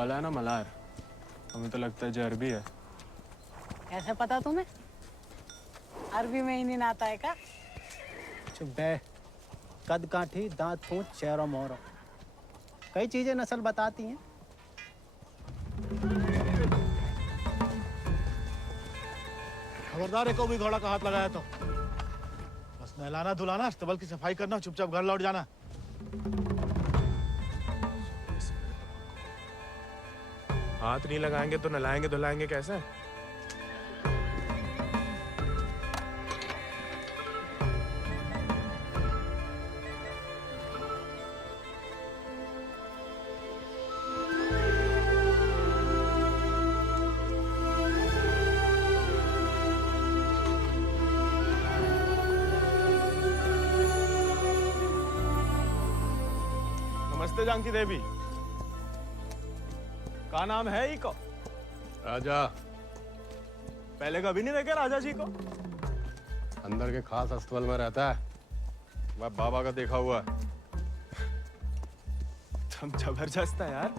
वाला है ना मल्हार, हमें तो लगता है जरबी है। कैसे पता तुम्हें? अरबी में ही नहीं आता है क्या? चुप बे। कद काठी, दांत फूट, चेहरा मोहरा, कई चीजें नस्ल बताती हैं। खबरदार है को भी घोड़ा का हाथ लगाया तो बस नहलाना धुलाना, अस्तबल की सफाई करना, चुपचाप घर लौट जाना। हाथ नहीं लगाएंगे तो नहलाएंगे धुलाएंगे कैसे? नमस्ते जानकी देवी, का नाम है ही को? राजा। पहले कभी नहीं देखे राजा जी को? अंदर के खास अस्तबल में रहता है, मैं बाबा का देखा हुआ है। तुम जबरदस्त है यार।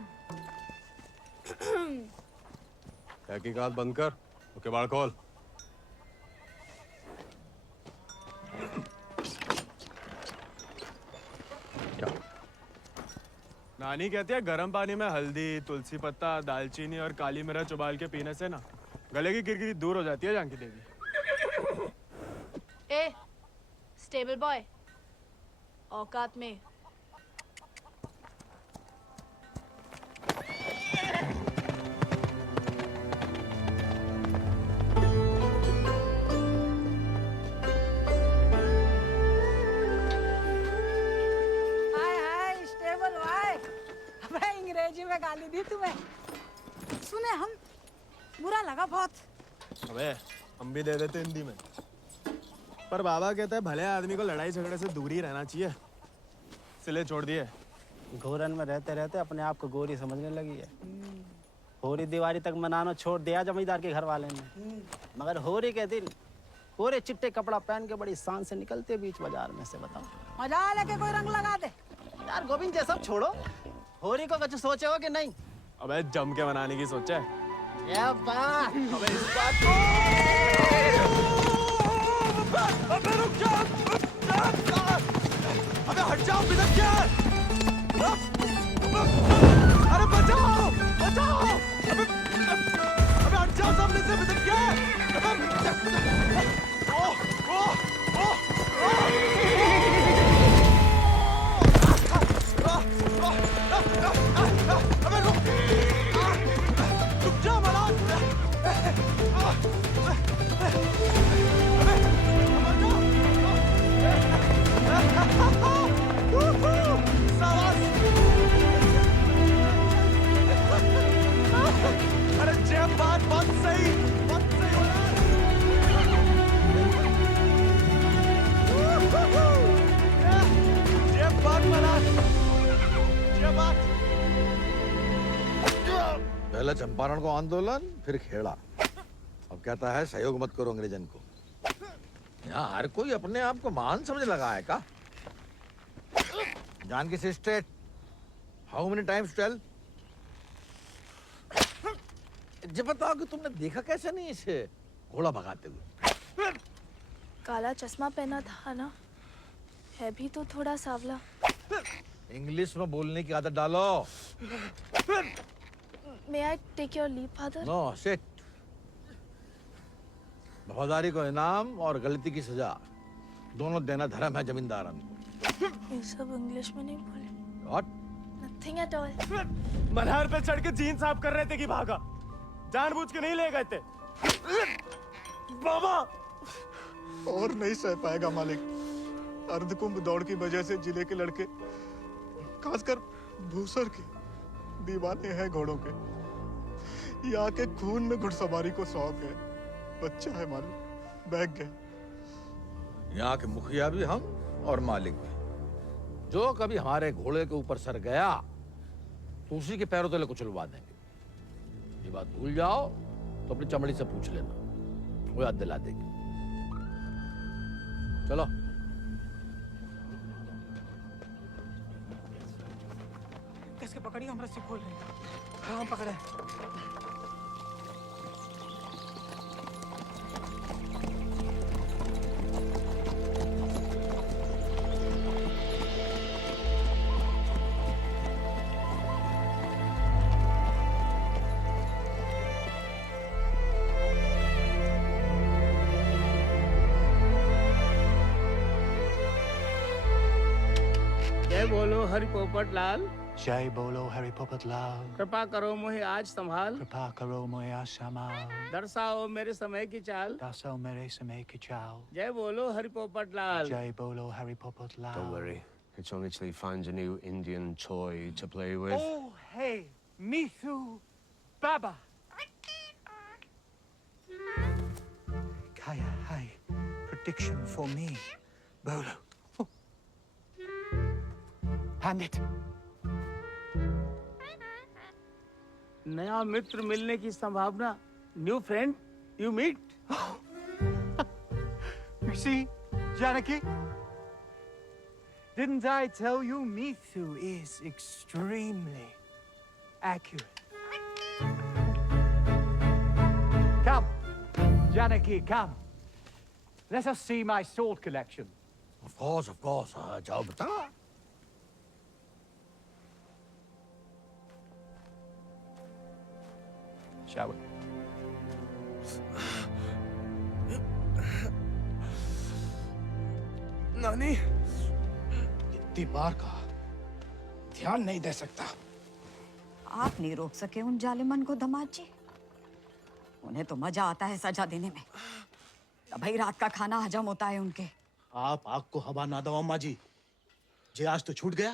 तहकीकात बंद कर, ओके बाढ़ खोल। नानी कहती है गर्म पानी में हल्दी, तुलसी पत्ता, दालचीनी और काली मिर्च उबाल के पीने से ना गले की किरकिरी दूर हो जाती है जानकी देवी। ए, स्टेबल बॉय, औकात में। अंग्रेजी में गाली दी तुम्हें, सुने हम, बुरा लगा बहुत। अबे हम भी दे देते हिंदी में, पर बाबा कहता है भले आदमी को लड़ाई झगड़े से दूर ही रहना चाहिए, इसलिए छोड़ दिए। घोरन में रहते रहते अपने आप को गोरी समझने लगी है। होरी दिवाली तक मनाना छोड़ दिया जमींदार के घर वाले ने, मगर होरी के दिन पूरे चिट्टे कपड़ा पहन के बड़ी शान से निकलते बीच बाजार में से। बताओ मजा लेके कोई रंग लगा दे। यार गोविंद, ये सब छोड़ो, होरी को कुछ सोचे हो कि नहीं? अबे जम के मनाने की सोचा है। क्या बात? अबे इस बात को अबे रुक जा! अबे हट जाओ, बिदक क्या? अरे बचाओ! बचाओ! अबे हट जाओ सामने से, बिदक क्या? अबे रुक जा मलान! अरे जय बात सही जय बात मलान, जय बात। पहले चंपारण को आंदोलन, फिर खेड़ा, अब कहता है सहयोग मत करो अंग्रेजन को। यहाँ हर कोई अपने आप को महान समझ लगा है का? Janaki sister, how many times tell? जब बताओ कि तुमने देखा कैसे नहीं इसे घोड़ा भगाते हुए? काला चश्मा पहना था ना, है भी तो थोड़ा सावला। इंग्लिश में बोलने की आदत डालो। May I take your leave, father? No sit. वफादारी को इनाम और गलती की सजा दोनों देना धर्म है जमींदारन को। ये सब इंग्लिश में नहीं बोले। What? Nothing at all. Malhar पे चढ़ के जीन साफ कर रहे थे कि भागा, जानबूझ के नहीं ले गए थे। बाबा और नहीं सह पाएगा मालिक। अर्धकुंभ दौड़ की वजह से जिले के लड़के, खासकर भूसर के, दीवाने हैं घोड़ों के। यहाँ के खून में घुड़सवारी को शौक है। बच्चा है मालिक, बहक गए। यहाँ के मुखिया भी हम और मालिक भी। जो कभी हमारे घोड़े के ऊपर सर गया तो उसी के पैरों तले कुचलवा देंगे। ये बात भूल जाओ तो अपनी चमड़ी से पूछ लेना, वो याद दिला देगी। चलो। कैसे पकड़ी, हम रस्सी खोल रहे हैं। हाँ पकड़े। जय बोलो हरि पोपट लाल। जय बोलो हरि पोपट लाल। कृपा करो मुझे आज संभाल। कृपा करो मुझे आसमां। दर्शाओ मेरे समय की चाल। दर्शाओ मेरे समय की चाल। जय बोलो हरि पोपट लाल। जय बोलो Hari Popat Lal. Don't worry. It's only till he finds a new Indian toy to play with. Oh, hey, Mithu Baba. Kaya, hey, prediction for me. Bolo. Hand it. नया मित्र मिलने की संभावना। New friend you meet. You see, Janaki? Didn't I tell you Mithu is extremely accurate? Come, Janaki, come. Let us see my sword collection. Of course, of course. जाओ बता। Shall we? नानी, इतनी बार कहा, ध्यान नहीं दे सकता। आप नहीं रोक सके उन जालिमन को दामाद जी। उन्हें तो मजा आता है सजा देने में। तभी रात का खाना हजम होता है उनके। आप आग को हवा ना दो अम्मा जी। जे आज तो छूट गया,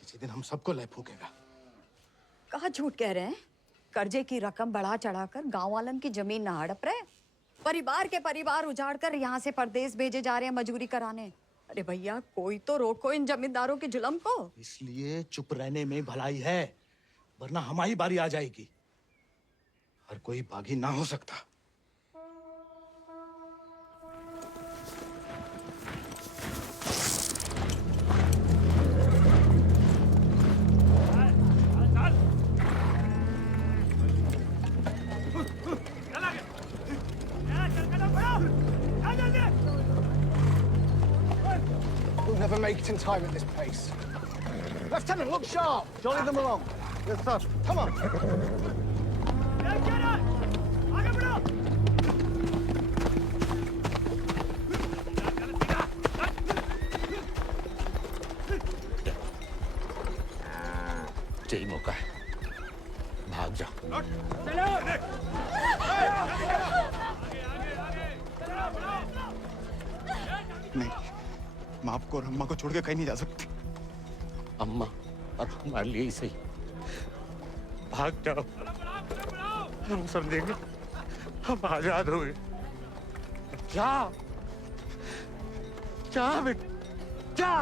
किसी दिन हम सबको ले फूकेगा। कहाँ झूठ कह रहे हैं? कर्जे की रकम बढ़ा चढ़ाकर गांव वालन की जमीन ना हड़प रहे। परिवार के परिवार उजाड़ कर यहाँ से परदेश भेजे जा रहे हैं मजूरी कराने। अरे भैया, कोई तो रोको इन जमींदारों के जुल्म को। इसलिए चुप रहने में भलाई है, वरना हमारी बारी आ जाएगी। हर कोई बागी ना हो सकता। We'll never make it in time at this pace. Lieutenant, look sharp. Jolly them along. Yes, sir. Come on. यही मौका है, भाग जा। नहीं, माफ को और अम्मा को छोड़ के कहीं नहीं जा सकते। अम्मा और हमारे लिए ही सही, भाग जाओ। हम समझेंगे, हम आजाद हो गए। जा, जा बेटा, जा।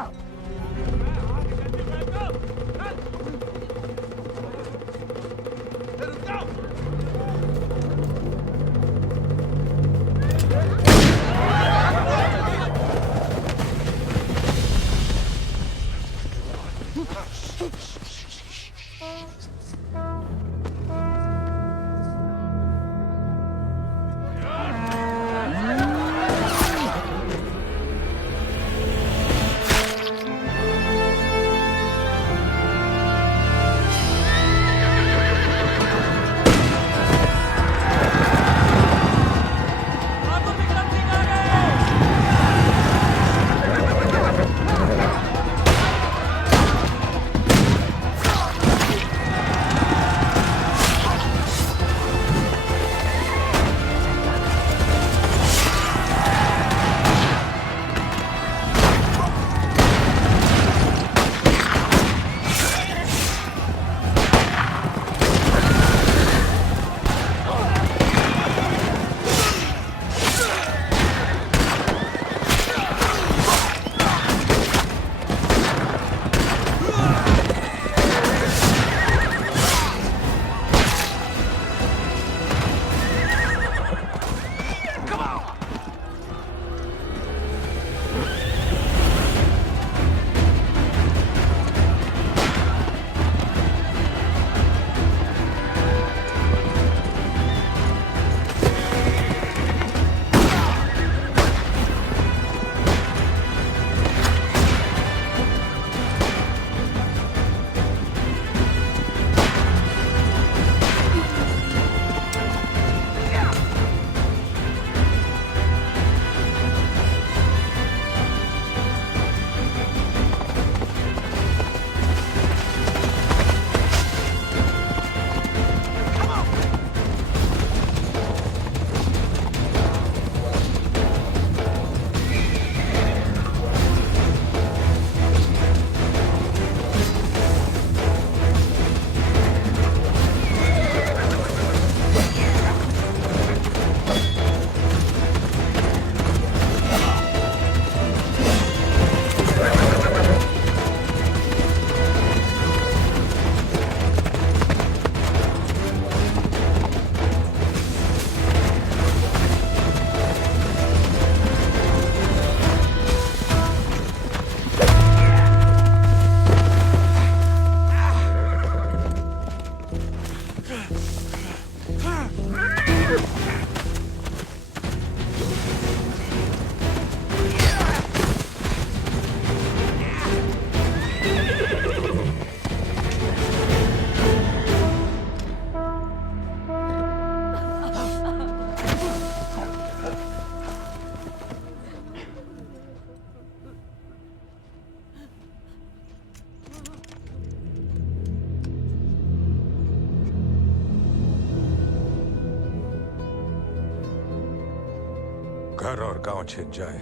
घर और गांव छिन जाए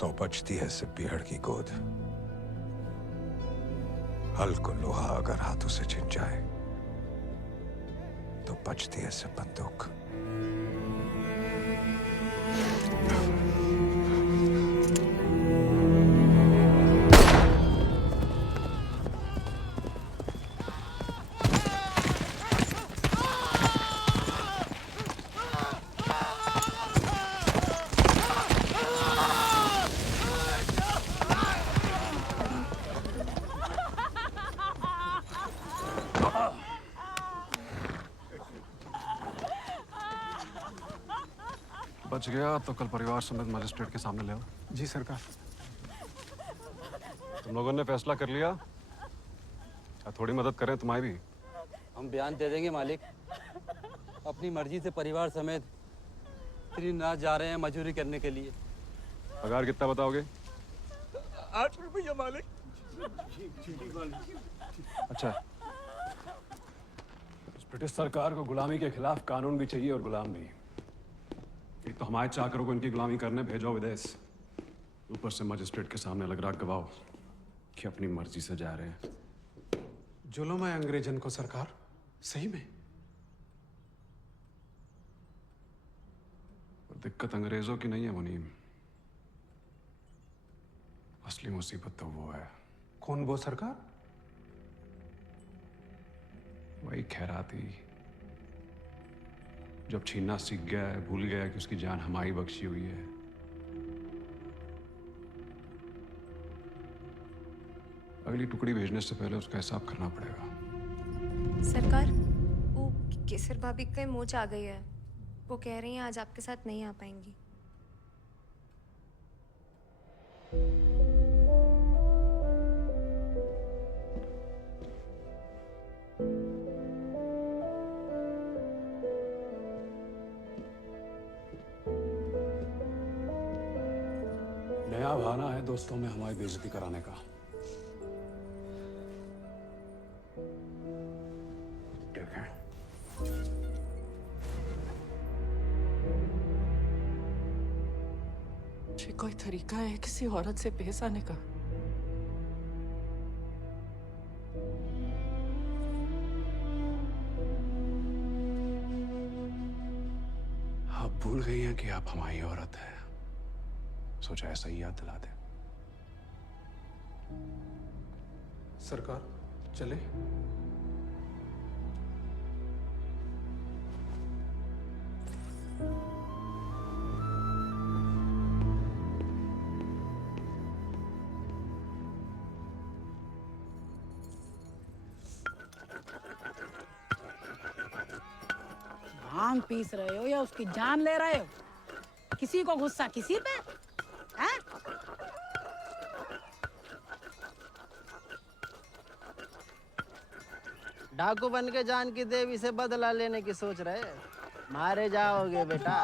तो बचती है सिर्फ पीहड़ की गोद। हल को लोहा अगर हाथों से छिन जाए तो बचती है सिर्फ बंदूक। बच गया तो कल परिवार समेत मजिस्ट्रेट के सामने ले आओ। जी सरकार। तुम लोगों ने फैसला कर लिया? क्या थोड़ी मदद करें तुम्हारी भी? हम बयान दे देंगे मालिक। अपनी मर्जी से परिवार समेत त्रिनाथ जा रहे हैं मजदूरी करने के लिए। पगार कितना बताओगे? 8 रुपया मालिक। अच्छा, इस ब्रिटिश सरकार को गुलामी के खिलाफ कानून भी चाहिए और गुलाम भी। एक तो हमारे चाकरों को इनकी गुलामी करने भेजो विदेश, ऊपर से मजिस्ट्रेट के सामने लग रहा गवाह कि अपनी मर्जी से जा रहे हैं। जुल्म है अंग्रेजन को सरकार, सही में। और दिक्कत अंग्रेजों की नहीं है मुनीम, असली मुसीबत तो वो है। कौन वो सरकार? वही खैराती, जब छीनना सीख गया है, भूल गया कि उसकी जान हमारी बख्शी हुई है। अगली टुकड़ी भेजने से पहले उसका हिसाब करना पड़ेगा। सरकार, वो केसर भाभी का मोच आ गई है। वो कह रही हैं आज आपके साथ नहीं आ पाएंगी। नया बहाना है दोस्तों में हमारी बेइज्जती कराने का। ठीक है। ये कोई तरीका है किसी औरत से पेश आने का? आप भूल गई हैं कि आप हमारी औरत है। सोचा ऐसा ही याद दिला दे। सरकार चले? भांग पीस रहे हो या उसकी जान ले रहे हो? किसी को गुस्सा किसी पे? हैं? डाकू बन के जान की देवी से बदला लेने की सोच रहे, मारे जाओगे बेटा।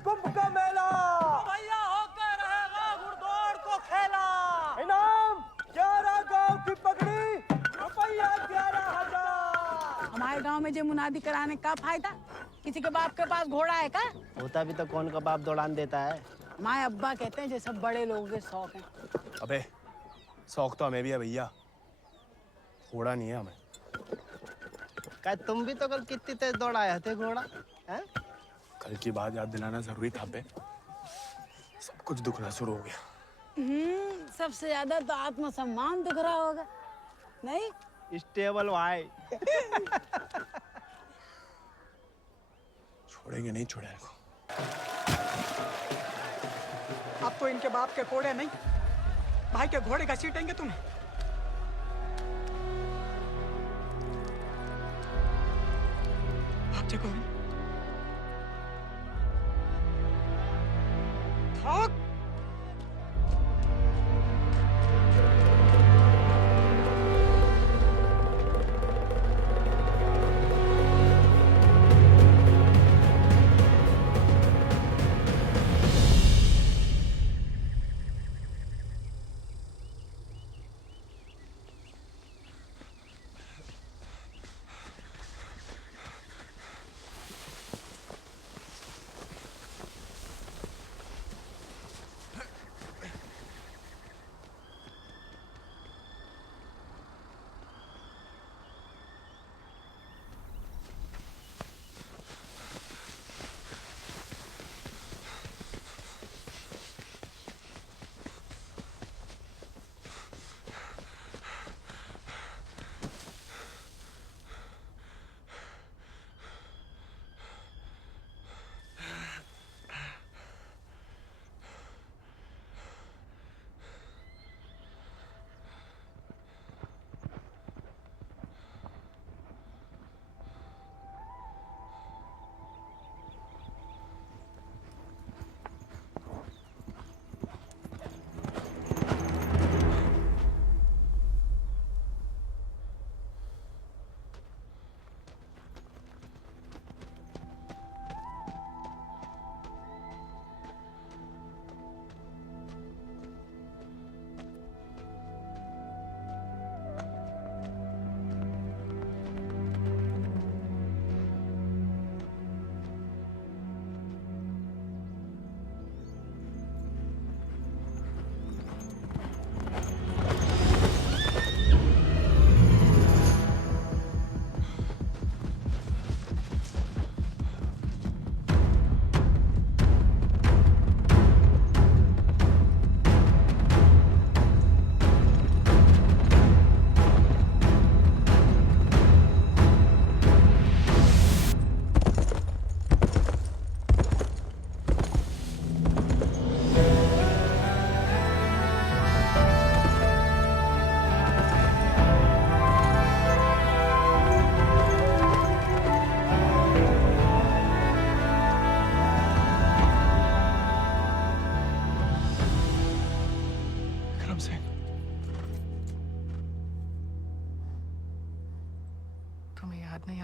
कुंभ का मेला भैया होकर रहेगा घुड़दौड़ को खेला। इनाम 11 गांव की पगड़ी, रुपया 11,000। हमारे गांव में जो मुनादी कराने का फायदा? किसी के बाप के पास घोड़ा है का? होता भी तो कौन का बाप दौड़ान देता है। हमारे अब्बा कहते हैं ये सब बड़े लोगों के शौक हैं। अबे शौक तो हमें भी है भैया, घोड़ा नहीं है हमें। क्या तुम भी तो कल कितनी तेज दौड़ाए थे घोड़ा? हैं? कल की बात याद दिलाना जरूरी था बे। सब कुछ दुखना शुरू हो गया। सबसे ज्यादा तो आत्मसम्मान दिख रहा होगा, नहीं? स्टेबल भाई। छोड़ेंगे नहीं छोड़ेंगे को। अब तो इनके बाप के कोड़े नहीं, भाई के घोड़े घसीटेंगे तुम्हें। भाग जा गोविंद, भाग।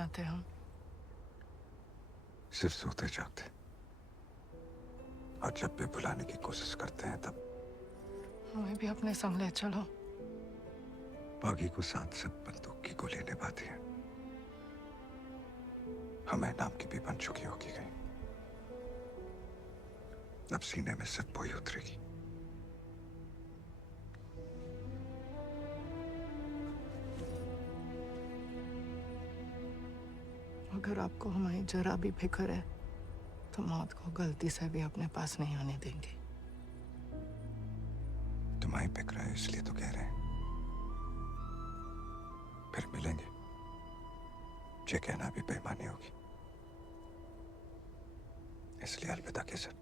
जाते हम? सिर्फ सोते जागते, और जब भी बुलाने की कोशिश करते हैं तब हमें भी अपने संग ले चलो। बागी को साथ सब बंदूक की गोली निभाती है, हमें नाम की भी बन चुकी होगी कहीं। अब सीने में सिर्फ वही उतरेगी। अगर आपको हमारी जरा भी फिक्र है तो मौत को गलती से भी अपने पास नहीं आने देंगे। तुम्हारी फिक्र है इसलिए तो कह रहे हैं। फिर मिलेंगे, ये कहना भी बेईमानी होगी, इसलिए अलविदा केसर।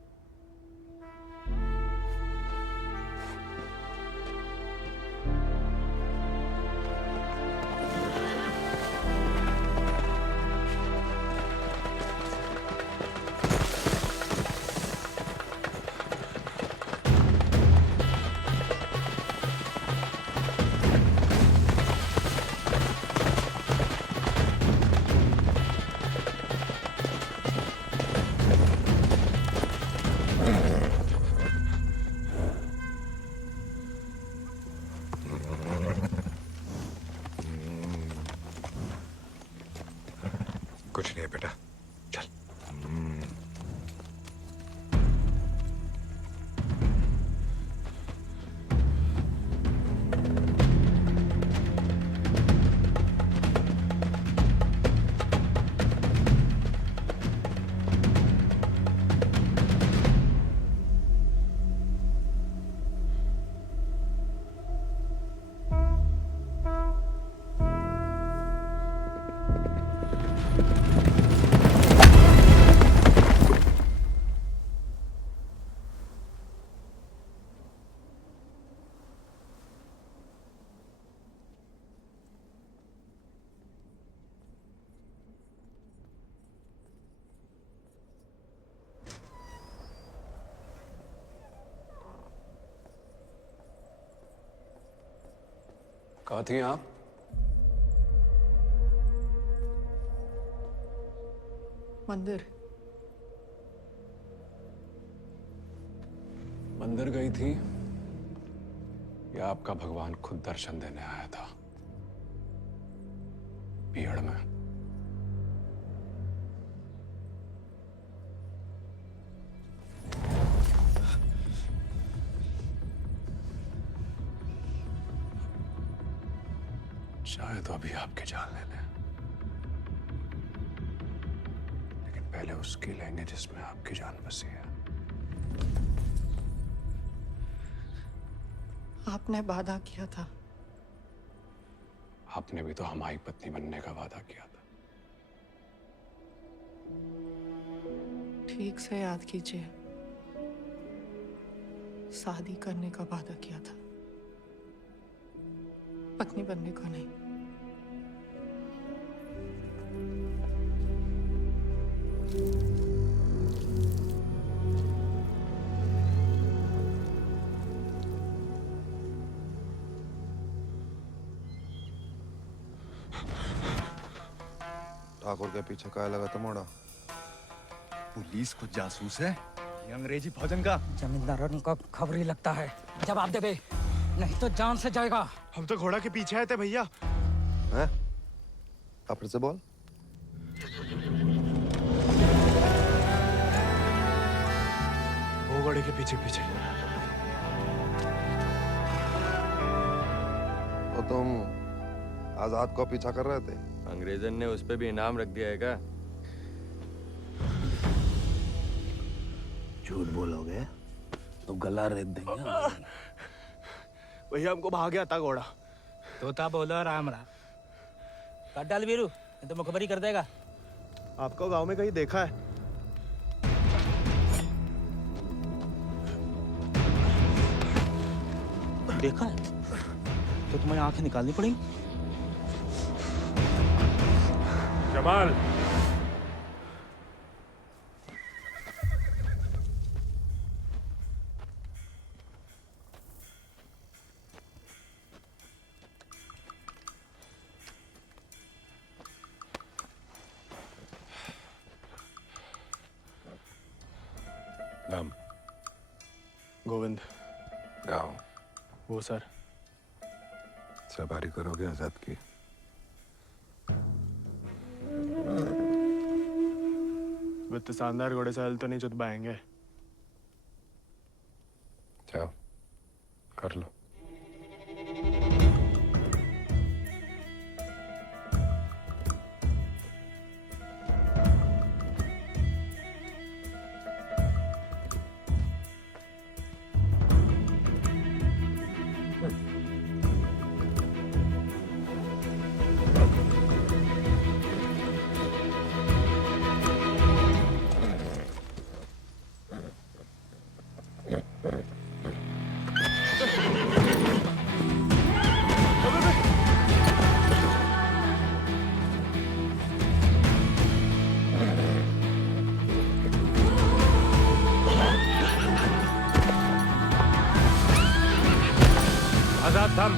कुछ नहीं है बेटा, चल। कहाँ थी आप? मंदिर। मंदिर गई थी या आपका भगवान खुद दर्शन देने आया था भीड़ में? चाहे तो अभी आपकी जान ले लें, लेकिन पहले उसकी लेंगे जिसमें आपकी जान बसी है। आपने वादा किया था। आपने भी तो हमारी पत्नी बनने का वादा किया था। ठीक से याद कीजिए, शादी करने का वादा किया था, पत्नी बनने का नहीं। ठाकुर के पीछे क्या लगा तुम्हारा? पुलिस खुद जासूस है, ये अंग्रेजी भोजन का। जमींदारों का खबर ही लगता है। जवाब दे बे, नहीं तो जान से जाएगा। हम तो घोड़ा के पीछे आए थे भैया। हैं? आप फिर से बोल। वो घोड़े के पीछे पीछे। तो तुम आजाद को पीछा कर रहे थे? अंग्रेजन ने उस पे भी इनाम रख दिया है क्या? झूठ बोलोगे तो गला रेत देंगे। भैया हमको भाग गया था घोड़ा। तोता बोलो राम राम। काट डाल वीरू, नहीं तो मुखबरी कर देगा। आपको गांव में कहीं देखा है? देखा है तो तुम्हें आंखें निकालनी पड़ेंगी। जमाल, गोविंद। गाँव वो सर। सवारी करोगे आजाद की? वित्त शानदार घोड़े से हल तो नहीं चुत पाएंगे। जाओ कर लो। आजाद थम।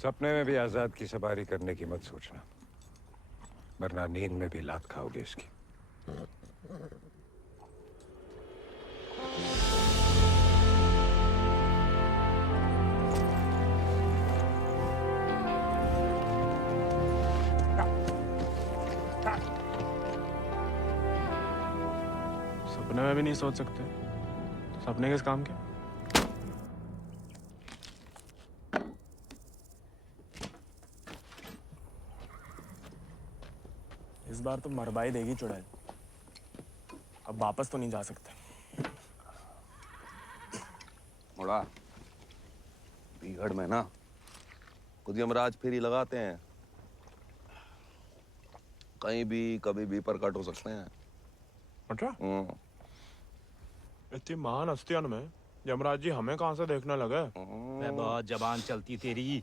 सपने में भी आजाद की सवारी करने की मत सोचना, वरना नींद में भी लात खाओगे इसकी। सपने में भी नहीं सोच सकते तो सपने किस काम के? इस बार तो मरवाई देगी चुड़ैल। अब वापस तो नहीं जा सकते। मुड़ा बीघड़ में ना खुद यमराज फेरी लगाते हैं, कहीं भी कभी भी प्रकट हो सकते हैं। अच्छा? इतनी महान हस्तियों में यमराज जी हमें कहाँ से देखने लगे? मैं बहुत जबान चलती तेरी,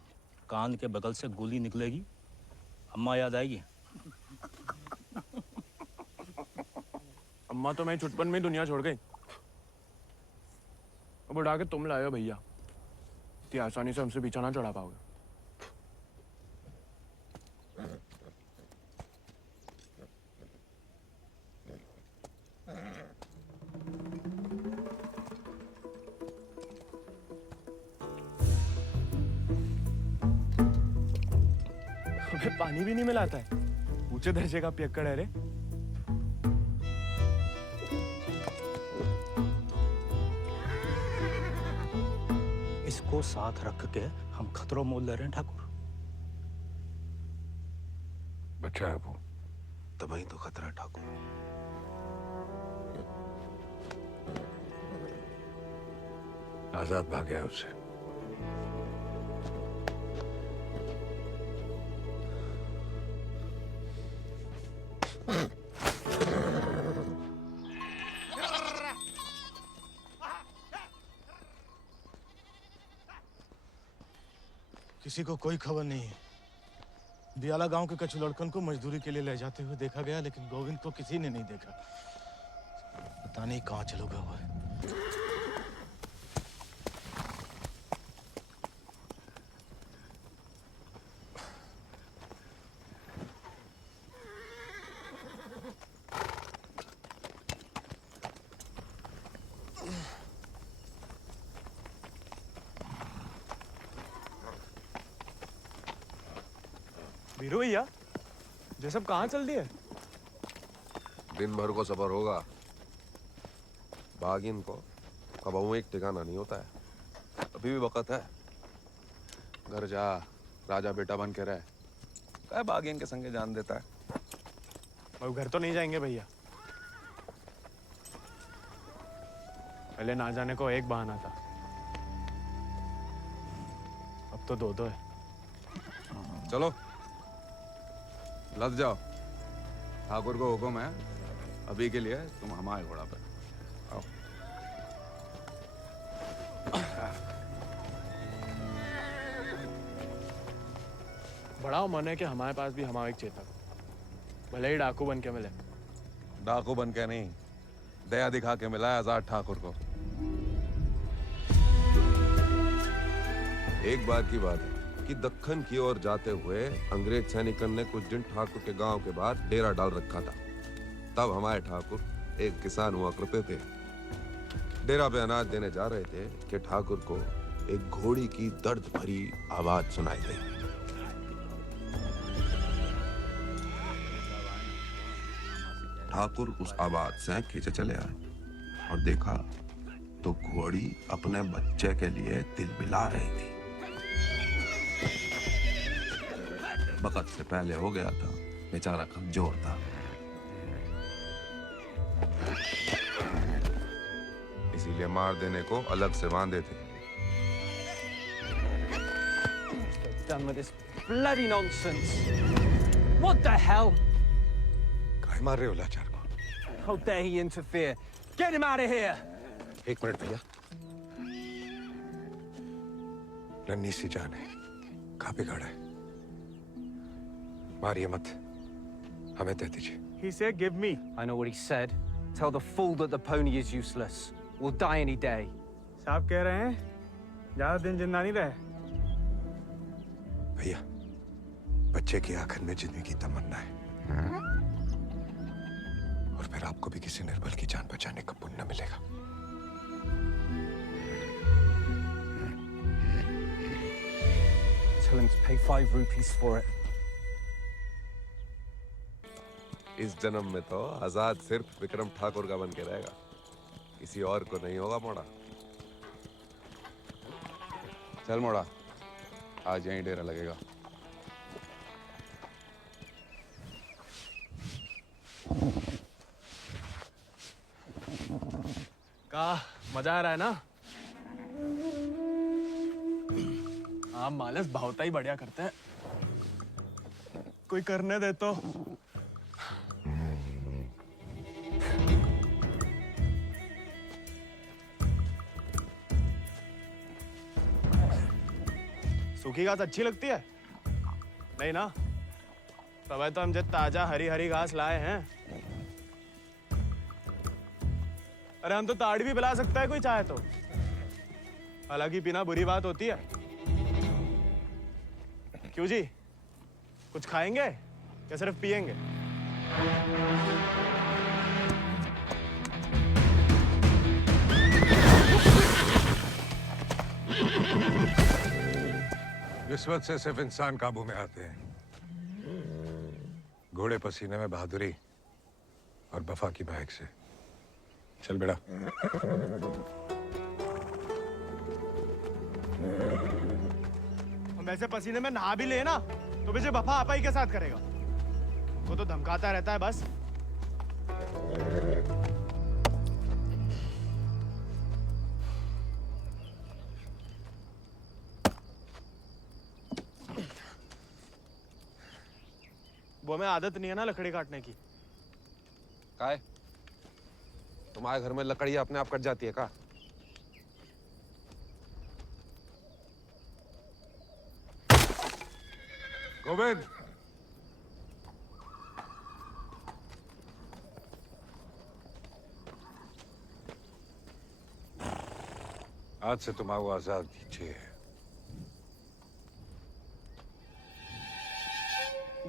कान के बगल से गोली निकलेगी, अम्मा याद आएगी। अम्मा तो मैं छुटपन में ही दुनिया छोड़ गई। अब उड़ा के तुम लाए हो भैया, इतनी आसानी से हमसे पीछा ना चढ़ा पाओगे। हमें पानी भी नहीं मिलाता है, ऊंचे दर्जे का पियक्कड़ है रे। इसको साथ रख के हम खतरों मोल ले रहे हैं ठाकुर। बच्चा है वो, तभी तो खतरा है ठाकुर। आजाद भाग गया उससे। किसी को कोई खबर नहीं है। दियाला गांव के कछु लड़कन को मजदूरी के लिए ले जाते हुए देखा गया, लेकिन गोविंद को किसी ने नहीं देखा। पता नहीं कहाँ चलो गया हुआ है। वीरू भैया, ये सब कहाँ चल दिए? दिन भर को सफर होगा, बागिन को कब एक ठिकाना नहीं होता है। अभी भी वक्त है, घर जा, राजा बेटा बन के रहे। क्या बागिन के संगे जान देता है। अब घर तो नहीं जाएंगे भैया, पहले ना जाने को एक बहाना था, अब तो दो है। चलो लद जाओ, ठाकुर को हुक्म है, अभी के लिए तुम हमारे घोड़ा पे आओ। बड़ा मन है कि हमारे पास भी हमारा एक चेतक, भले ही डाकू बन के मिले, डाकू बन के नहीं, दया दिखा के मिला है आजाद ठाकुर को। एक बार की बात है कि दक्कन की ओर जाते हुए अंग्रेज सैनिकों ने कुछ दिन ठाकुर के गांव के बाहर डेरा डाल रखा था। तब हमारे ठाकुर एक किसान हुआ करते थे। डेरा पे अनाज देने जा रहे थे कि ठाकुर को एक घोड़ी की दर्द भरी आवाज सुनाई दी। ठाकुर उस आवाज से खींचे चले आए और देखा तो घोड़ी अपने बच्चे के लिए तिलमिला रही थी। वक्त से पहले हो गया था, बेचारा कमजोर था। इसीलिए मार देने को अलग से बांधे थे। Done with this bloody nonsense. What the hell? काहे मार रहे हो लाचार को? How dare he interfere? Get him out of here! एक मिनट भैया। नन्ही सी जान है, कहाँ बिगाड़ा है? मारिए मत, हमें दे दीजिए। He said, "Give me." I know what he said. Tell the fool that the pony is useless. We'll die any day. साहब कह रहे हैं, ज्यादा दिन जिंदा नहीं रहे। भैया, बच्चे की आखिर में जिंदगी की तमन्ना है, और फिर आपको भी किसी निर्बल की जान बचाने का पुण्य मिलेगा। Tell him to pay 5 rupees for it. इस जन्म में तो आजाद सिर्फ विक्रम ठाकुर का बन के रहेगा, किसी और को नहीं होगा मोड़ा। चल मोड़ा, आज यहीं डेरा लगेगा। का मजा आ रहा है ना? आप मालस भावता ही बढ़िया करते हैं। कोई करने दे तो। सूखी घास अच्छी लगती है? नहीं ना? तब तो हम जब ताजा हरी हरी घास लाए हैं। अरे हम तो ताड़ी भी पिला सकता है कोई चाहे तो। हालांकि पीना बुरी बात होती है। क्यों जी? कुछ खाएंगे या सिर्फ पिएंगे? रिश्वत से सिर्फ इंसान काबू में आते हैं, घोड़े पसीने में बहादुरी और वफा की महक से। चल बेटा। हम ऐसे पसीने में नहा भी ले ना तो मुझे वफा आपा ही के साथ करेगा। वो तो धमकाता रहता है बस। वो हमें आदत नहीं है ना लकड़ी काटने की। काय? तुम्हारे घर में लकड़ी अपने आप कट जाती है का? गोविंद, आज से तुम आओ आजाद दीजिए।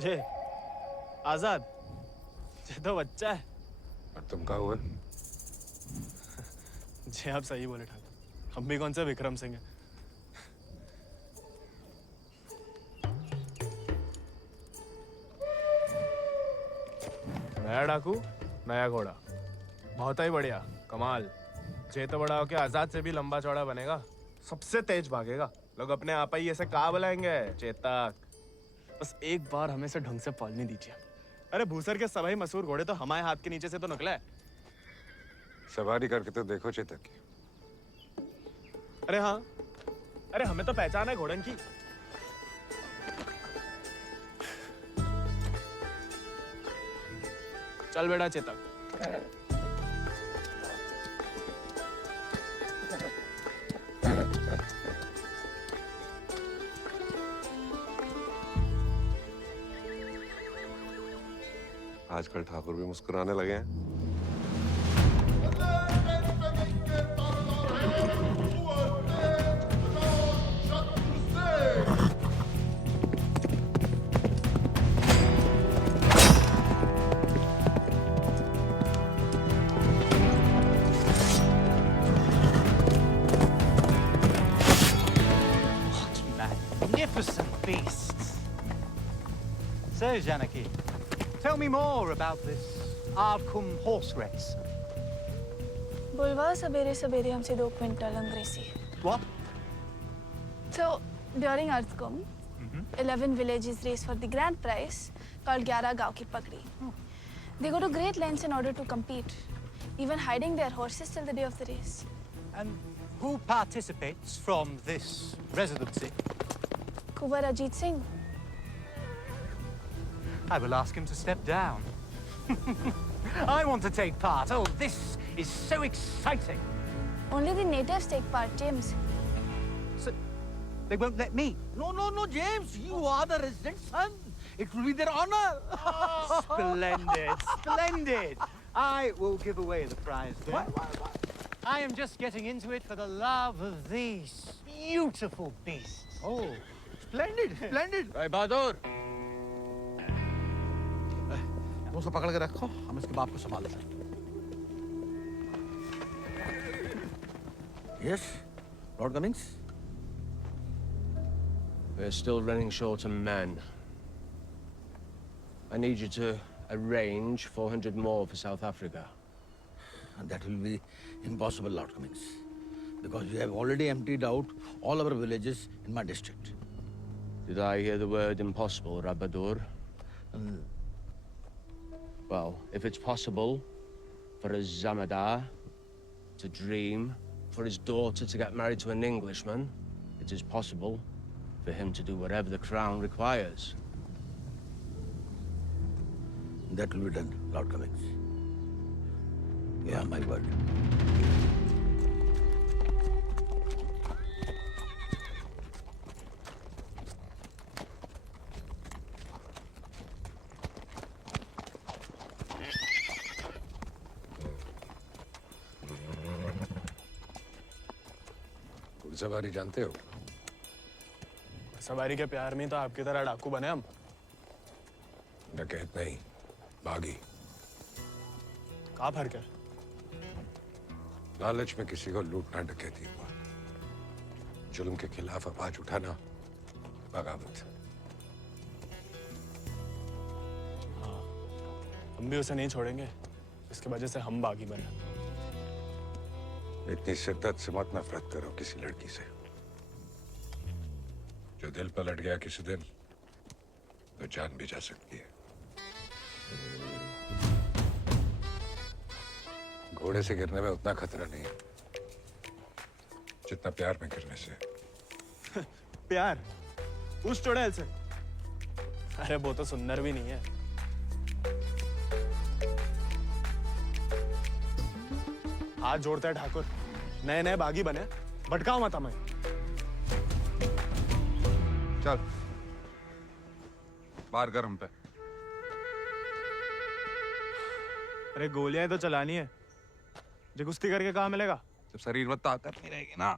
जे आजाद, ये तो बच्चा है। और तुम कहा हुआ? जी आप सही बोले ठाकुर, हम भी कौन से विक्रम सिंह हैं। नया डाकू, नया घोड़ा, बहुत ही बढ़िया, कमाल। जे तो बड़ा होके आजाद से भी लंबा चौड़ा बनेगा, सबसे तेज भागेगा। लोग अपने आप ही ऐसे कहा बुलाएंगे, चेतक। बस एक बार हमें से ढंग से पालने दीजिए। अरे भूसर के सभी मशहूर घोड़े तो हमारे हाथ के नीचे से तो निकले। सवारी करके तो देखो चेतक की। अरे हाँ, अरे हमें तो पहचान है घोड़न की। चल बेटा चेतक। आजकल ठाकुर भी मुस्कुराने लगे हैं। Magnificent beasts. So, Janaki, tell me more about this Ardcumbe horse race. बुलवा सवेरे सवेरे हमसे 2 क्विंटल अंग्रेजी. What? So, during Ardcumbe, 11 villages race for the grand prize called 11 गांव की पगड़ी. They go to great lengths in order to compete, even hiding their horses till the day of the race. And who participates from this residency? Kunwar Ajit Singh. I will ask him to step down. I want to take part. Oh, this is so exciting. Only the natives take part, James. So, they won't let me? No, James. You are the resident son. It will be their honor. Splendid, splendid. I will give away the prize then. Why? I am just getting into it for the love of these beautiful beasts. Oh, splendid, splendid. भाई बहादुर, वो सब पकड़ के रखो, हम इसके बाप को संभाल लेंगे। Yes, Lord Cummings. We're still running short on men. I need you to arrange 400 more for South Africa. And that will be impossible, Lord Cummings, because we have already emptied out all our villages in my district. Did I hear the word impossible, Rabadur? Well, if it's possible for a Zamadar to dream, for his daughter to get married to an Englishman, it is possible for him to do whatever the crown requires. That will be done, Lord Cummings. Yeah, my word. घुड़सवारी जानते हो? सवारी के प्यार में तो आपकी तरह डाकू बने हम. डकैत नहीं, बागी. क्या फर्क है? लालच में किसी को लूटना डकैती हुआ. जुल्म के खिलाफ आवाज उठाना बगावत. हाँ, हम भी उसे नहीं छोड़ेंगे. इसकी वजह से हम बागी बने. इतनी शिद्दत से मत नफरत करो किसी लड़की से. जो दिल पर लट गया किसी दिन तो जान भी जा सकती है. घोड़े से गिरने में उतना खतरा नहीं है जितना प्यार में गिरने से. प्यार? उस चुड़ैल से? अरे वो तो सुंदर भी नहीं है. हाथ जोड़ता है ठाकुर. नए नए बागी बने, भटकाओ मत हमें. चल बाहर कर हम पे. अरे गोलियां तो चलानी है. जो कुश्ती करके कहाँ मिलेगा? जब शरीर में ताकत नहीं रहेगी ना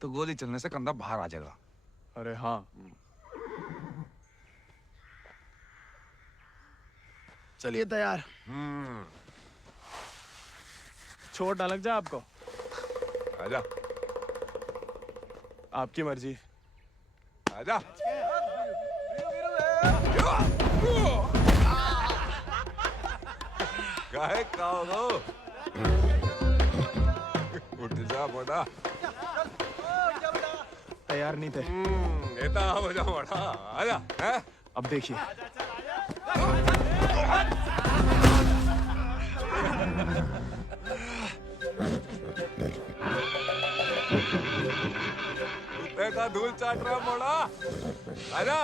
तो गोली चलने से कंधा बाहर आ जाएगा. अरे हाँ. चलिए तैयार. चोट ना लग जाए आपको. आजा. आपकी मर्जी. आजा. काहे खाओ? उठ जा बड़ा. तैयार नहीं थे. ये तो हो जा बड़ा. आजा. हैं? अब देखिए. देखा धूल चाट रहा बड़ा. आजा.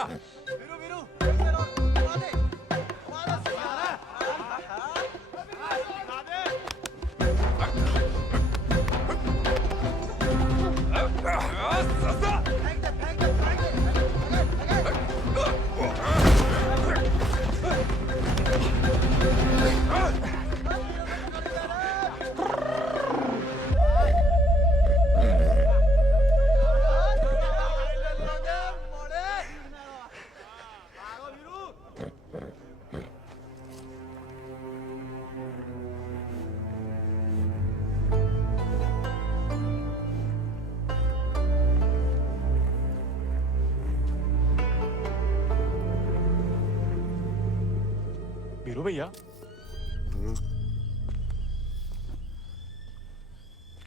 वीरू भैया,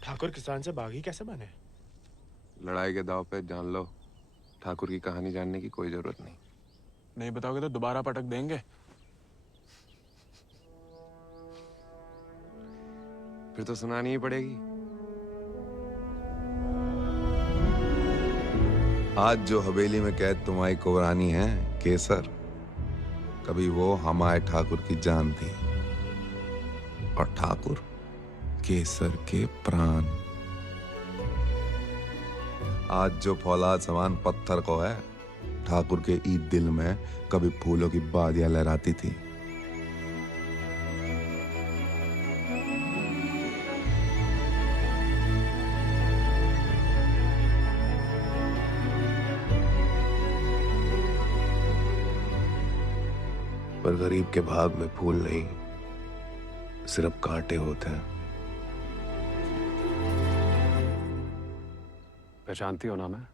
ठाकुर किसान से बागी कैसे बने? लड़ाई के दाव पे जान लो, ठाकुर की कहानी जानने की कोई जरूरत नहीं। नहीं बताओगे तो दोबारा पटक देंगे। फिर तो सुनानी ही पड़ेगी। आज जो हवेली में कैद तुम्हारी कुबरानी है केसर, कभी वो हमारे ठाकुर की जान थी, और ठाकुर केसर के प्राण। आज जो फौलाद समान पत्थर को है, ठाकुर के ईद दिल में कभी फूलों की बादियां लहराती थी। पर गरीब के भाग में फूल नहीं, सिर्फ कांटे होते हैं। पहचानती हो ना मैं?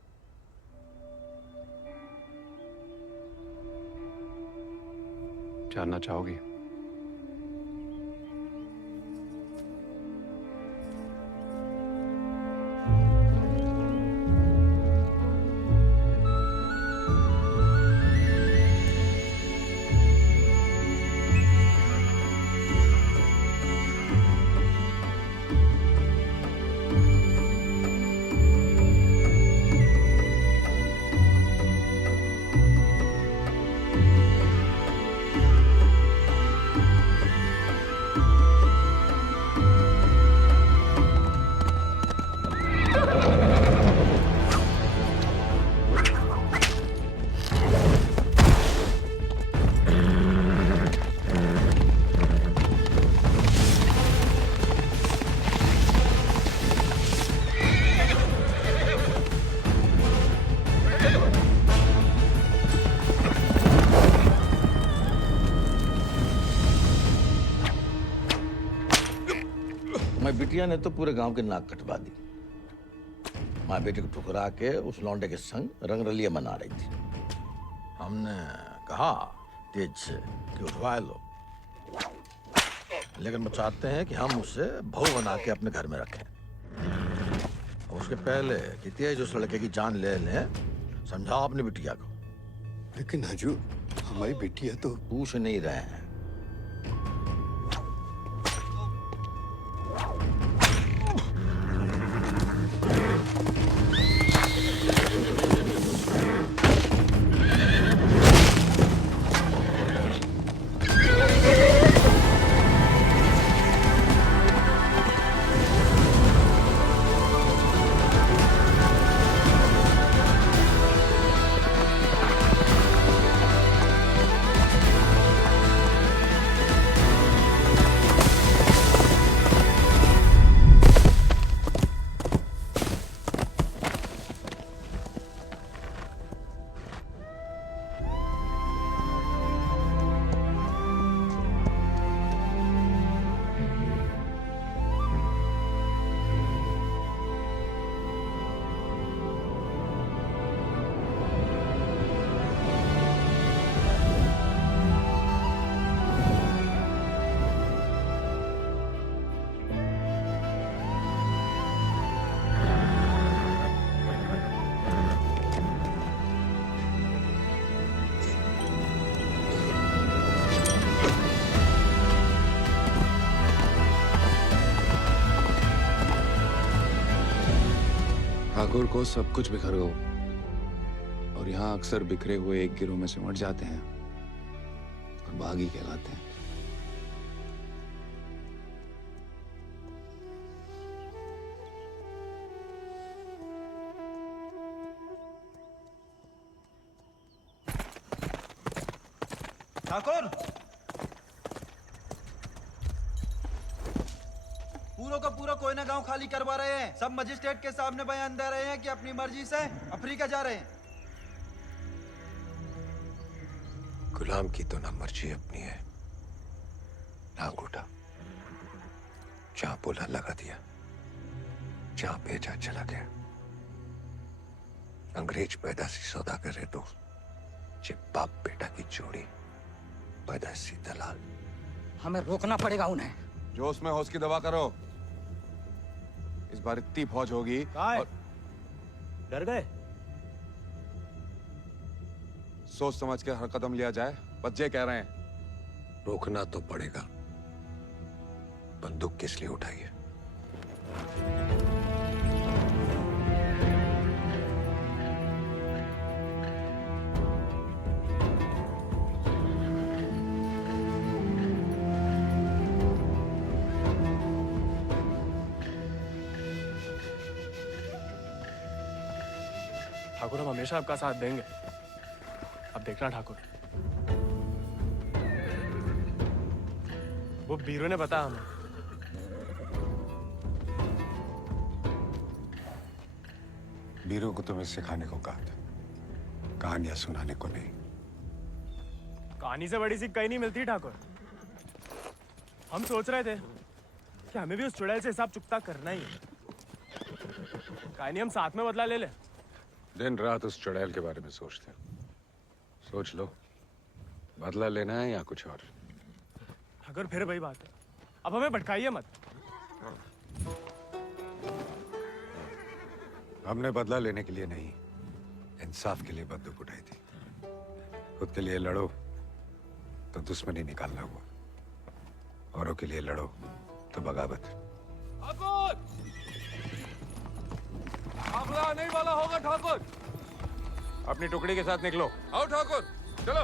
जानना चाहोगी? बिटिया ने तो पूरे गांव के नाक कटवा दी। माँ बेटे को ठुकरा के उस लौंडे के संग रंगरलिया मना रही थी। हमने कहा तेज से कि उठवा लो, लेकिन वो चाहते हैं कि हम उसे बहू बना के अपने घर में रखें। उसके पहले कि तेज उस लड़के की जान ले लें, समझाओ अपनी बिटिया को। लेकिन हजूर, हमारी बिटिया तो पूछ नहीं रहे हैं। ठाकुर को सब कुछ बिखर गो, और यहाँ अक्सर बिखरे हुए एक गिरोह में सिमट जाते हैं और बागी कहलाते हैं। ठाकुर, पूरा का पूरा कोयना गांव खाली करवा रहे हैं। सब मजिस्ट्रेट के सामने बयान दे रहे हैं कि अपनी मर्जी से अफ्रीका जा रहे हैं। गुलाम की तो ना मर्जी अपनी है ना अंगूठा। जहां बोला लगा दिया, जहां भेजा चला गया। अंग्रेज पैदाशी सौदागर है तो जे बाप बेटा की जोड़ी पैदाशी दलाल। हमें रोकना पड़ेगा उन्हें। जोश में होश की दवा करो। इस बार इतनी फौज होगी और डर गए? सोच समझ के हर कदम लिया जाए। बच्चे कह रहे हैं। रोकना तो पड़ेगा। बंदूक किस लिए उठाई है? ठाकुर, हम हमेशा आपका साथ देंगे। अब देखना ठाकुर, वो बीरू ने बताया हमें। बीरू को तुम्हें सिखाने को कहा था, कहानियां सुनाने को नहीं। कहानी से बड़ी सीख कहीं नहीं मिलती ठाकुर। हम सोच रहे थे कि हमें भी उस चुड़ैल से हिसाब चुकता करना ही है। कहानी हम साथ में बदला ले ले। दिन रात उस चुड़ैल के बारे में सोचते हैं। सोच लो, बदला लेना है या कुछ और। ठाकुर, फिर वही बात है, अब हमें भटकाइए मत। हमने बदला लेने के लिए नहीं, इंसाफ के लिए बंदूक उठाई थी। खुद के लिए लड़ो तो दुश्मनी निकालना हुआ, औरों के लिए लड़ो तो बगावत। काफिला नहीं वाला होगा ठाकुर। अपनी टुकड़ी के साथ निकलो। आओ ठाकुर, चलो।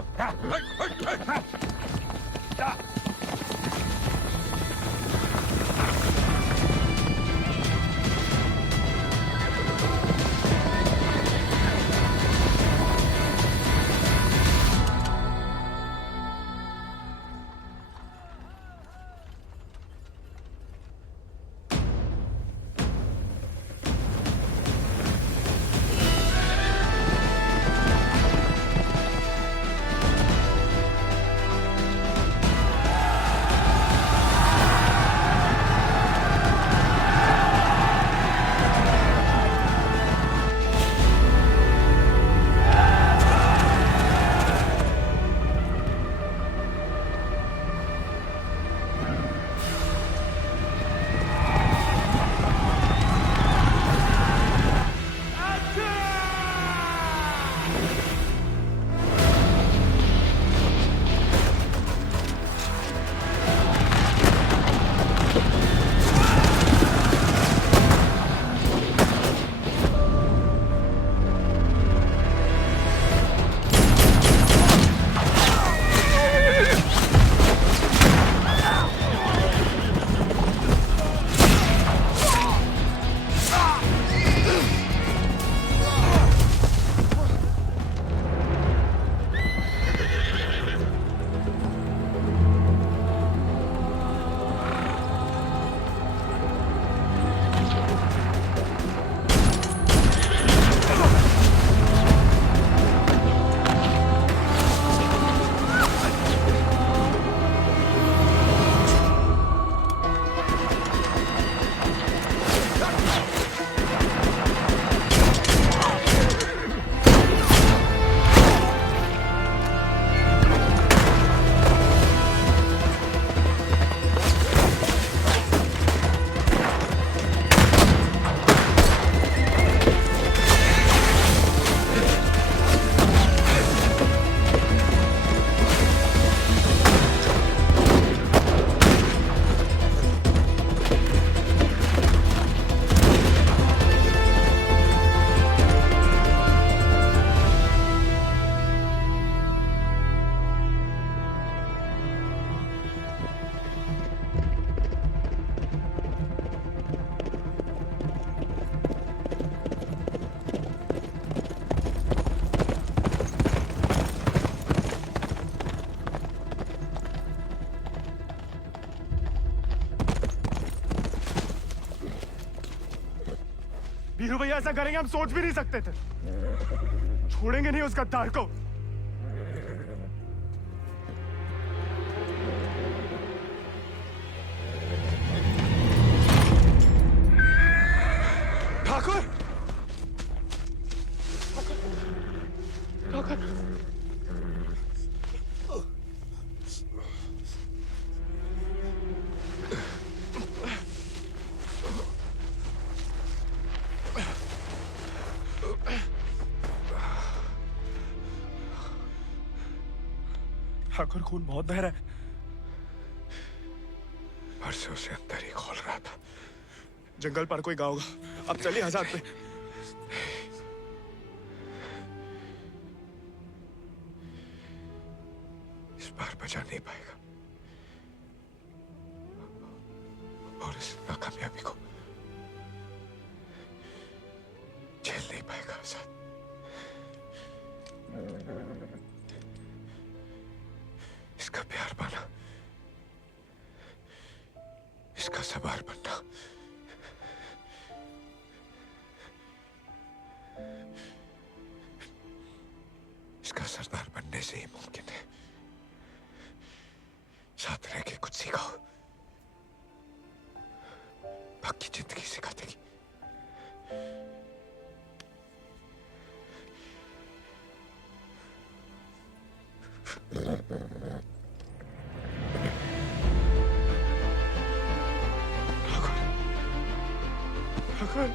वीरू भैया ऐसा करेंगे हम सोच भी नहीं सकते थे। छोड़ेंगे नहीं उस गद्दार को। ठाकुर, ठाकुर, ठाकुर खून बहुत बह रहा है। परसों से अंदर ही खोल रहा था। जंगल पर कोई गाँव होगा। अब चलिए आजाद पे। इस बार बचा नहीं पाएगा और इस नाकामयाबी को झेल नहीं पाएगा आजाद। इसका प्यार पाना, इसका सवार बनना इसका सरदार बनने से ही मुमकिन है। साथ रह के कुछ सीखो, बाकी जिंदगी सिखा देगी। ठाकुर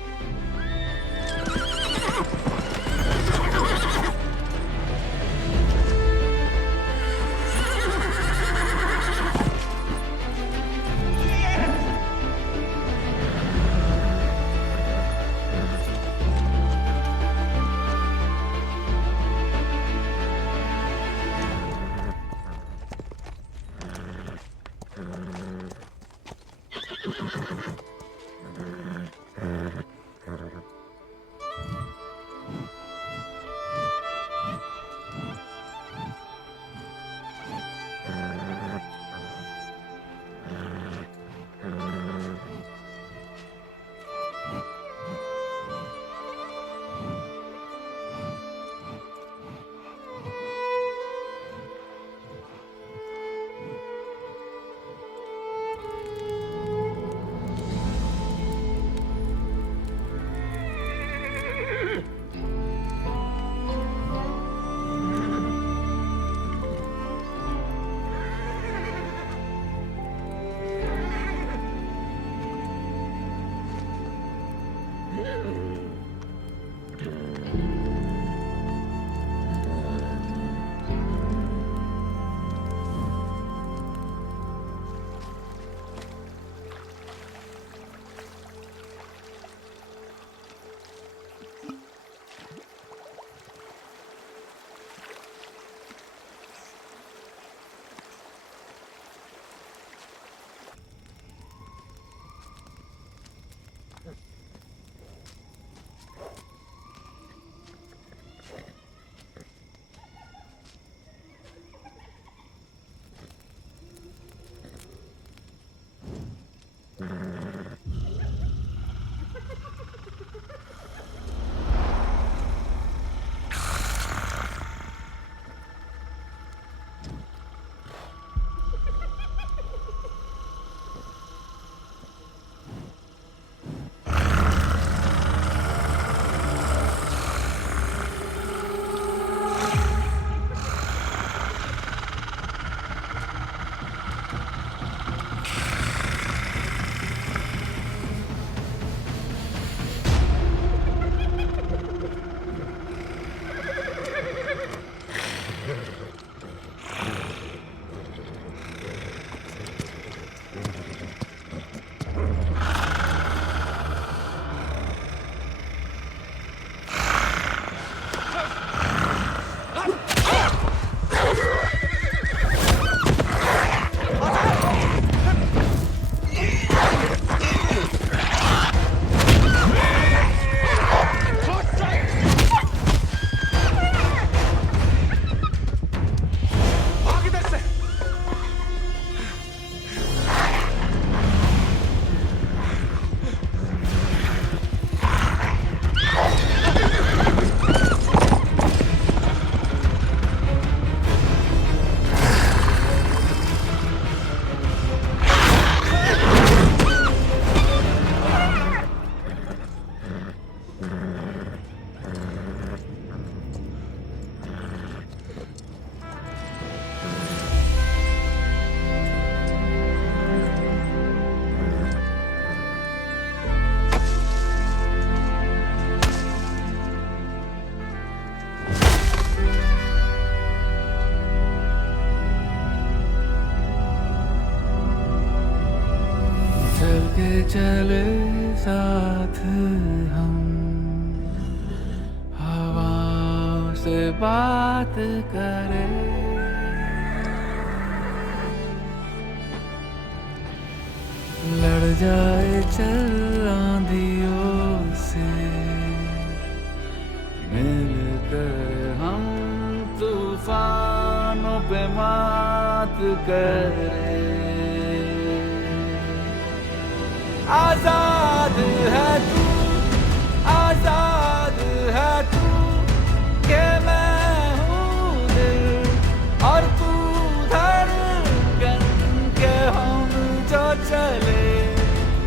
चले साथ हम, हवा से बात करें, लड़ जाए चल आंधियों से, मिलकर हम तूफानों पे मात करें। आजाद है तू, आजाद है तू, के मैं हूँ दिल और तू धड़कन, के हम जो चले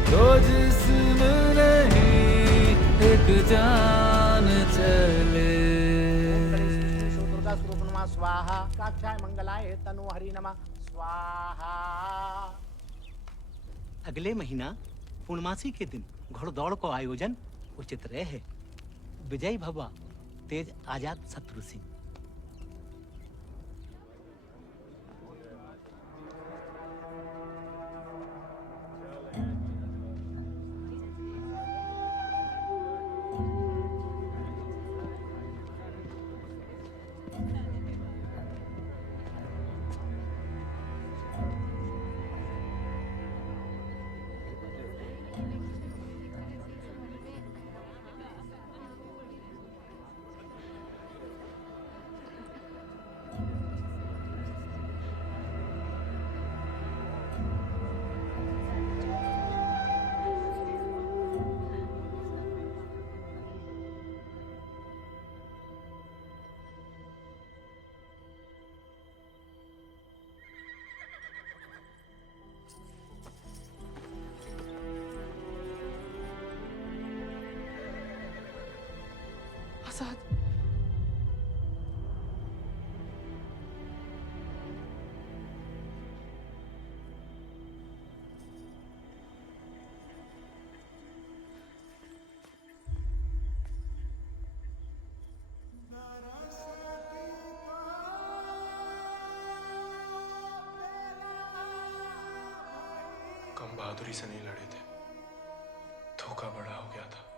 दो जिस्म नहीं एक जान चले। दुर्गा स्वरूप नमः स्वाहा, काक्षाय मंगलाय तनु हरि नमः स्वाहा। अगले महीना पूर्णमासी के दिन घोड़दौड़ को आयोजन उचित रहे। विजय भवा तेज आजाद शत्रु सिंह। आजाद, कम बहादुरी से नहीं लड़े थे, धोखा बड़ा हो गया था।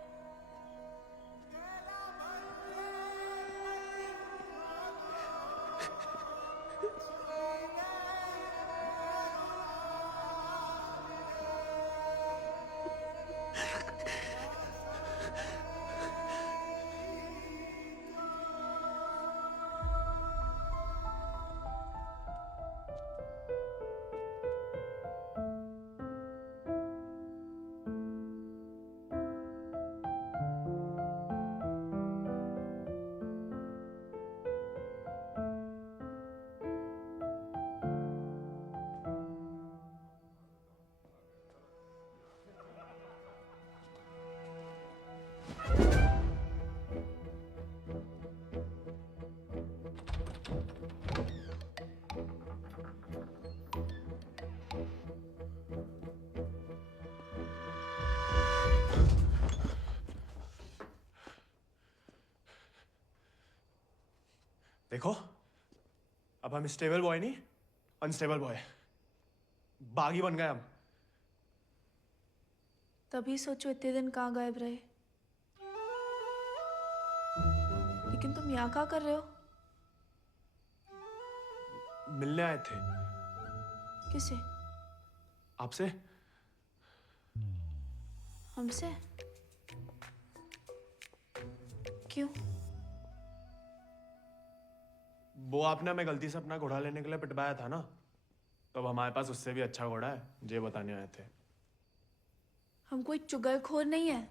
देखो, अब हम स्टेबल बॉय नहीं, अनस्टेबल बॉय, बागी बन गए हम। तभी सोचो इतने दिन कहाँ गायब रहे। लेकिन तुम यहाँ क्या कर रहे हो? मिलने आए थे। किसे? आपसे। हमसे? क्यों? वो आपने हमें गलती से अपना घोड़ा लेने के लिए पिटवाया था ना, तो अब हमारे पास उससे भी अच्छा घोड़ा है, ये बताने आए थे। हम कोई चुगलखोर नहीं है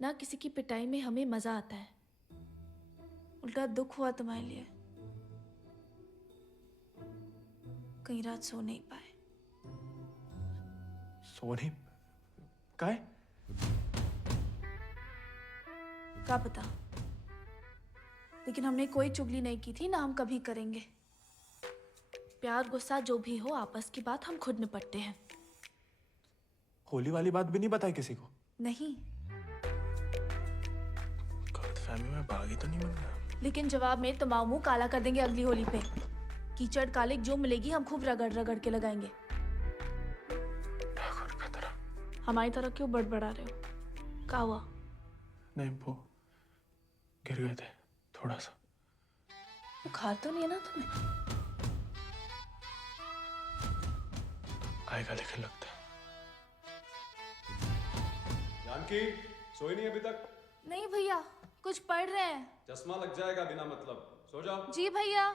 ना, किसी की पिटाई में हमें मजा आता है। उल्टा दुख हुआ तुम्हारे लिए, कई रात सो नहीं पाए। सो नहीं? काहे? क्या पता, लेकिन हमने कोई चुगली नहीं की थी, ना हम कभी करेंगे। प्यार गुस्सा जो भी हो, आपस की बात हम खुद निपटते हैं। होली वाली बात भी नहीं बताई किसी को? नहीं। गलतफहमी में बागी तो नहीं बन गया? लेकिन जवाब में तुम्हारा मुंह काला कर देंगे अगली होली पे। कीचड़ कालिक जो मिलेगी हम खूब रगड़ रगड़ के लगाएंगे। ठाकुर का तरह। हमारी तरह क्यों बड़बड़ा रहे हो? क्या हुआ? नहीं, वो गिर गए थे थोड़ा सा। बुखार तो नहीं है ना तुम्हें? आएगा लेकिन लगता है। जानकी सोई नहीं अभी तक? नहीं भैया, कुछ पढ़ रहे हैं। चश्मा लग जाएगा बिना मतलब, सो जाओ। जी भैया।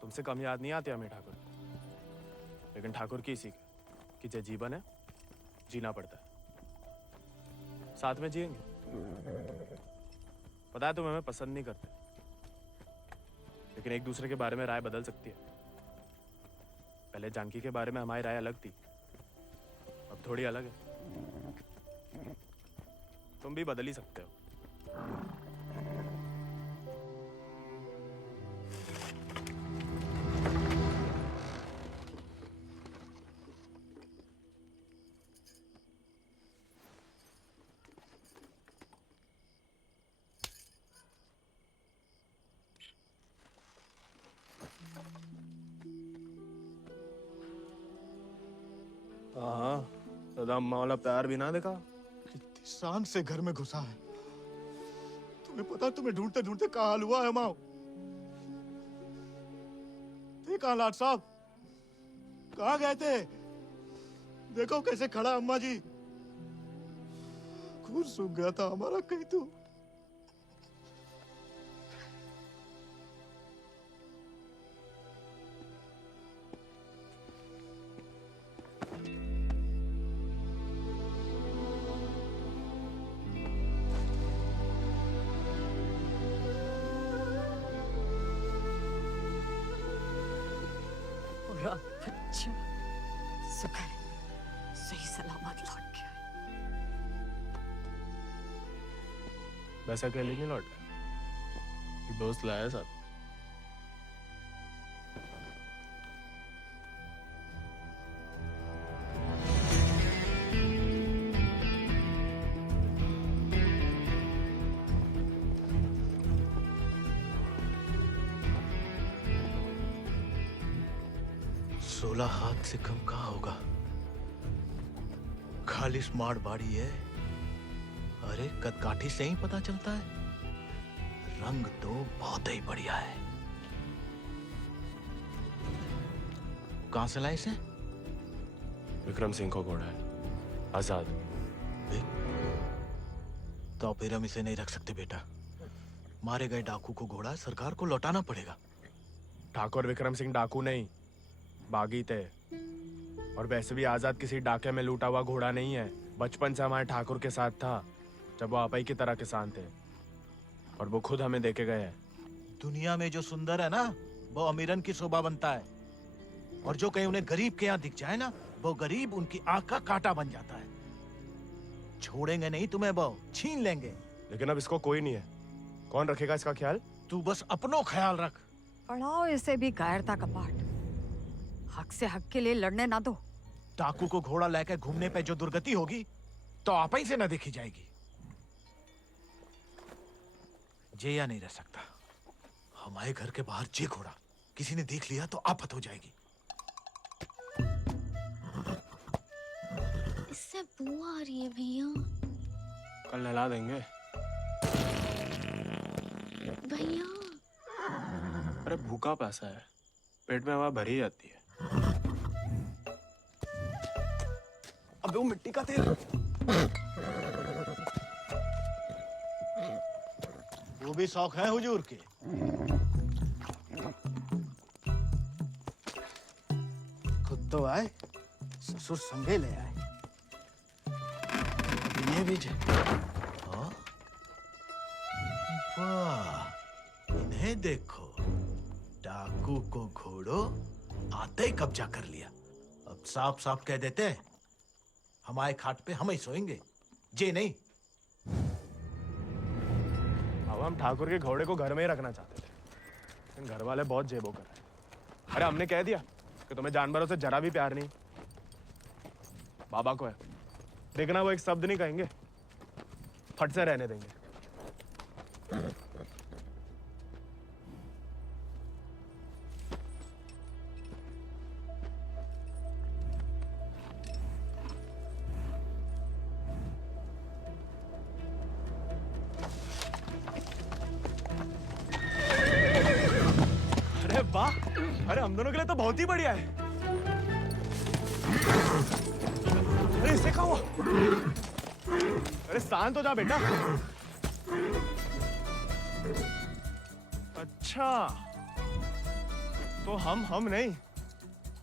तुमसे कम याद नहीं आती हमें ठाकुर, लेकिन ठाकुर की सीख कि जो जीवन है जीना पड़ता है, साथ में जिएंगे। पता है तुम हमें पसंद नहीं करते, लेकिन एक दूसरे के बारे में राय बदल सकती है। पहले जानकी के बारे में हमारी राय अलग थी, अब थोड़ी अलग है। तुम भी बदल ही सकते हो। हाँ, दादा अम्मा वाला प्यार भी ना देखा। कितनी शान से घर में घुसा है। तुम्हें पता, तुम्हें ढूंढते ढूंढते कहाँ हाल हुआ है माओ। कहाँ लाट साहब, कहाँ गए थे? देखो कैसे खड़ा अम्मा जी। खून सूख गया था हमारा कहीं तो। बच्चा शुक्र है सही सलामत लौट गया। वैसा अकेले नहीं लौटा, एक दोस्त लाया साथ। हाथ से कम कहाँ होगा? खाली स्मार्ट बाड़ी है। अरे कदकाठी से ही पता चलता है, रंग तो बहुत ही बढ़िया है। कहां से लाए इसे? विक्रम सिंह को घोड़ा है, आजाद। तो फिर हम इसे नहीं रख सकते बेटा। मारे गए डाकू को घोड़ा सरकार को लौटाना पड़ेगा। ठाकुर विक्रम सिंह डाकू नहीं, बागी थे। और वैसे भी आजाद किसी डाके में लूटा हुआ घोड़ा नहीं है। बचपन से हमारे ठाकुर के साथ था, जब वो आपई की तरह किसान थे, और वो खुद हमें देके गए हैं। दुनिया में जो सुंदर है ना, वो अमीरन की शोभा बनता है, और जो कहीं उन्हें गरीब के यहाँ दिख जाए ना, वो गरीब उनकी आंख का कांटा बन जाता है। छोड़ेंगे नहीं तुम्हें, वो छीन लेंगे। लेकिन अब इसको कोई नहीं है, कौन रखेगा इसका ख्याल? तू बस अपनो ख्याल रख। पढ़ाओ इसे भी कायरता का पाठ। हक से हक के लिए लड़ने ना दो। डाकू को घोड़ा लेकर घूमने पे जो दुर्गति होगी तो आप ही से न देखी जाएगी। जेया नहीं रह सकता। हमारे घर के बाहर जे घोड़ा किसी ने देख लिया तो आफत हो जाएगी। इससे बू आ रही है भैया। कल नहला देंगे भैया। अरे भूखा पैसा है, पेट में हवा भरी जाती है। अबे वो मिट्टी का तेल। वो भी शौक है हुजूर के। खुद तो आए, ससुर संगे ले आए। ये भी वाह, इन्हें देखो, डाकू को घोड़ो आते ही कब्जा कर लिया। अब साफ साफ कह देते हैं, हमारे खाट पे हम ही सोएंगे, जे नहीं। अब हम ठाकुर के घोड़े को घर में ही रखना चाहते थे, लेकिन घर वाले बहुत जेबो कर रहे हैं। अरे हमने कह दिया कि तुम्हें जानवरों से जरा भी प्यार नहीं। बाबा को है, देखना वो एक शब्द नहीं कहेंगे, फट से रहने देंगे। अरे वाह, अरे हम दोनों के लिए तो बहुत ही बढ़िया है। अरे इससे क्या हुआ? अरे शांत हो जा बेटा। अच्छा, तो हम नहीं,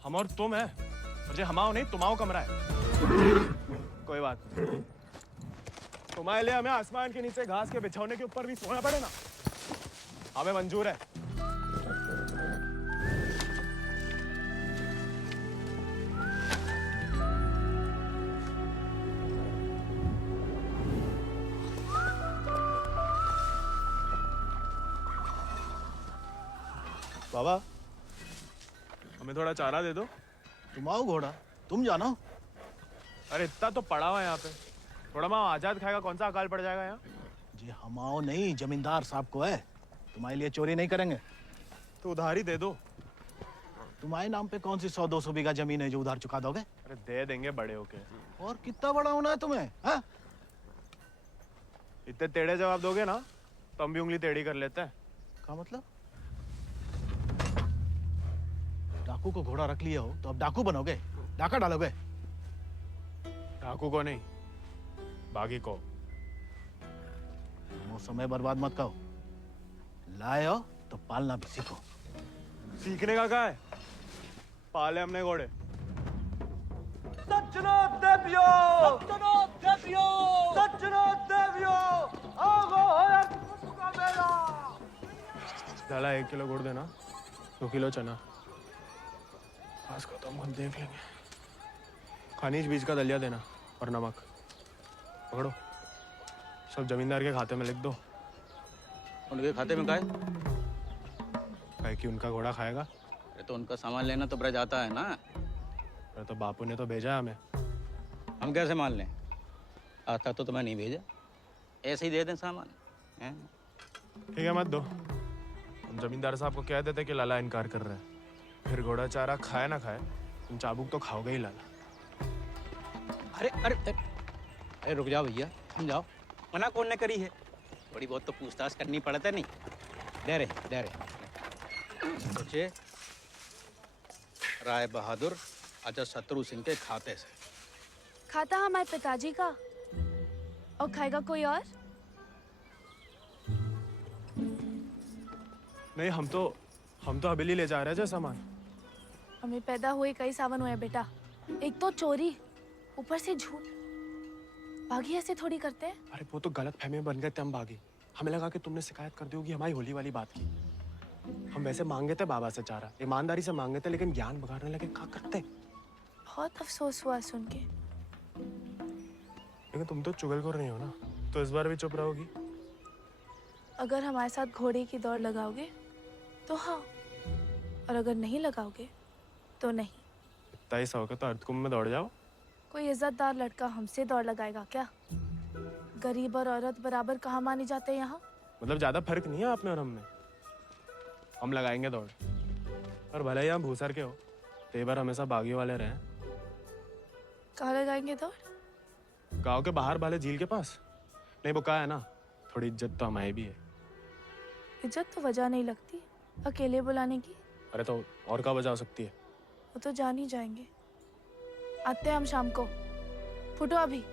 हम और तुम है। मुझे हमाओ नहीं तुम्हाओ कमरा है। कोई बात नहीं, तुम्हारे लिए हमें आसमान के नीचे घास के बिछौने के ऊपर भी सोना पड़े ना, हमें मंजूर है। बाबा, हमें थोड़ा चारा दे दो। तुम आओ घोड़ा, तुम जानो। अरे इतना तो पड़ा हुआ है यहाँ पे, थोड़ा माँ आजाद खाएगा, कौन सा अकाल पड़ जाएगा यहाँ? जी हमाओ नहीं, जमींदार साहब को है। तुम्हारे लिए चोरी नहीं करेंगे। तो उधार ही दे दो। तुम्हारे नाम पे कौन सी 100-200 बीघा जमीन है जो उधार चुका दोगे? अरे दे देंगे बड़े होके। और कितना बड़ा होना है तुम्हें? हाँ? इतने टेढ़े जवाब दोगे ना तो हम भी उंगली टेढ़ी कर लेते हैं। क्या मतलब? डाकू को घोड़ा रख लिया हो तो अब डाकू बनोगे, डाका डालोगे? डाकू को नहीं, बागी को। वो समय बर्बाद मत करो, लाए हो तो पालना भी सीखो। सीखने का क्या है, पाले हमने घोड़े। डाला 1 किलो गुड़ देना, 2 किलो चना। आज को तो हम खुद देख लेंगे। खनिज बीज का दलिया देना और नमक। पकड़ो, सब जमींदार के खाते में लिख दो। उनके खाते में काय? काहे कि उनका घोड़ा खाएगा। अरे तो उनका सामान लेना तो ब्रज आता है ना। अरे तो बापू ने तो भेजा है हमें। हम कैसे मान लें? आता तो तुम्हें नहीं भेजा, ऐसे ही दे दें सामान। ठीक है, मत दो। हम जमींदार साहब को कह देते कि लाला इनकार कर रहे हैं, फिर घोड़ा चारा खाए ना खाए, तुम चाबुक तो खाओगे ही लाला। अरे अरे अरे रुक जाओ भैया, समझाओ। मना कौन ने करी है? थोड़ी बहुत तो पूछताछ करनी पड़ता नहीं। दे रहे सोचे राय बहादुर अजय शत्रु सिंह के खाते से। खाता हमारे पिताजी का, और खाएगा कोई और? नहीं, हम तो हवेली ले जा रहे हैं सामान। हमें पैदा हुए कई सावन हुए बेटा, एक तो चोरी, ऊपर से झूठ। बागी ऐसे थोड़ी करते हैं। अरे वो तो गलत फहमी में बन गए थे हम बागी। हमें लगा कि तुमने शिकायत कर दी होगी हमारी होली वाली बात की। हम वैसे मांगे थे बाबा से चारा, ईमानदारी से मांगे थे, लेकिन ज्ञान बगाड़ने लगे। क्या करते? बहुत अफसोस हुआ सुन के। लेकिन तुम तो चुगलखोर नहीं हो ना, तो इस बार भी चुप रहोगी? अगर हमारे साथ घोड़े की दौड़ लगाओगे तो हाँ, और अगर नहीं लगाओगे तो नहीं। इतना ही शौक है तो अर्धकुंभ में दौड़ जाओ। कोई इज्जतदार लड़का हमसे दौड़ लगाएगा क्या? गरीब और औरत बराबर कहाँ माने जाते हैं यहाँ? मतलब ज्यादा फर्क नहीं है आप में और हम में। हम लगाएंगे दौड़, और भले ही हम भूसर के हो, तो बार हमेशा बागी वाले रहे। कहाँ लगाएंगे दौड़? गांव के बाहर वाले झील के पास। नहीं वो कहा है ना, थोड़ी इज्जत तो हमारी भी है। इज्जत तो वजह नहीं लगती अकेले बुलाने की। अरे तो और क्या वजह हो सकती है? वो तो जान ही जाएंगे। आते हैं हम शाम को, फुटो अभी।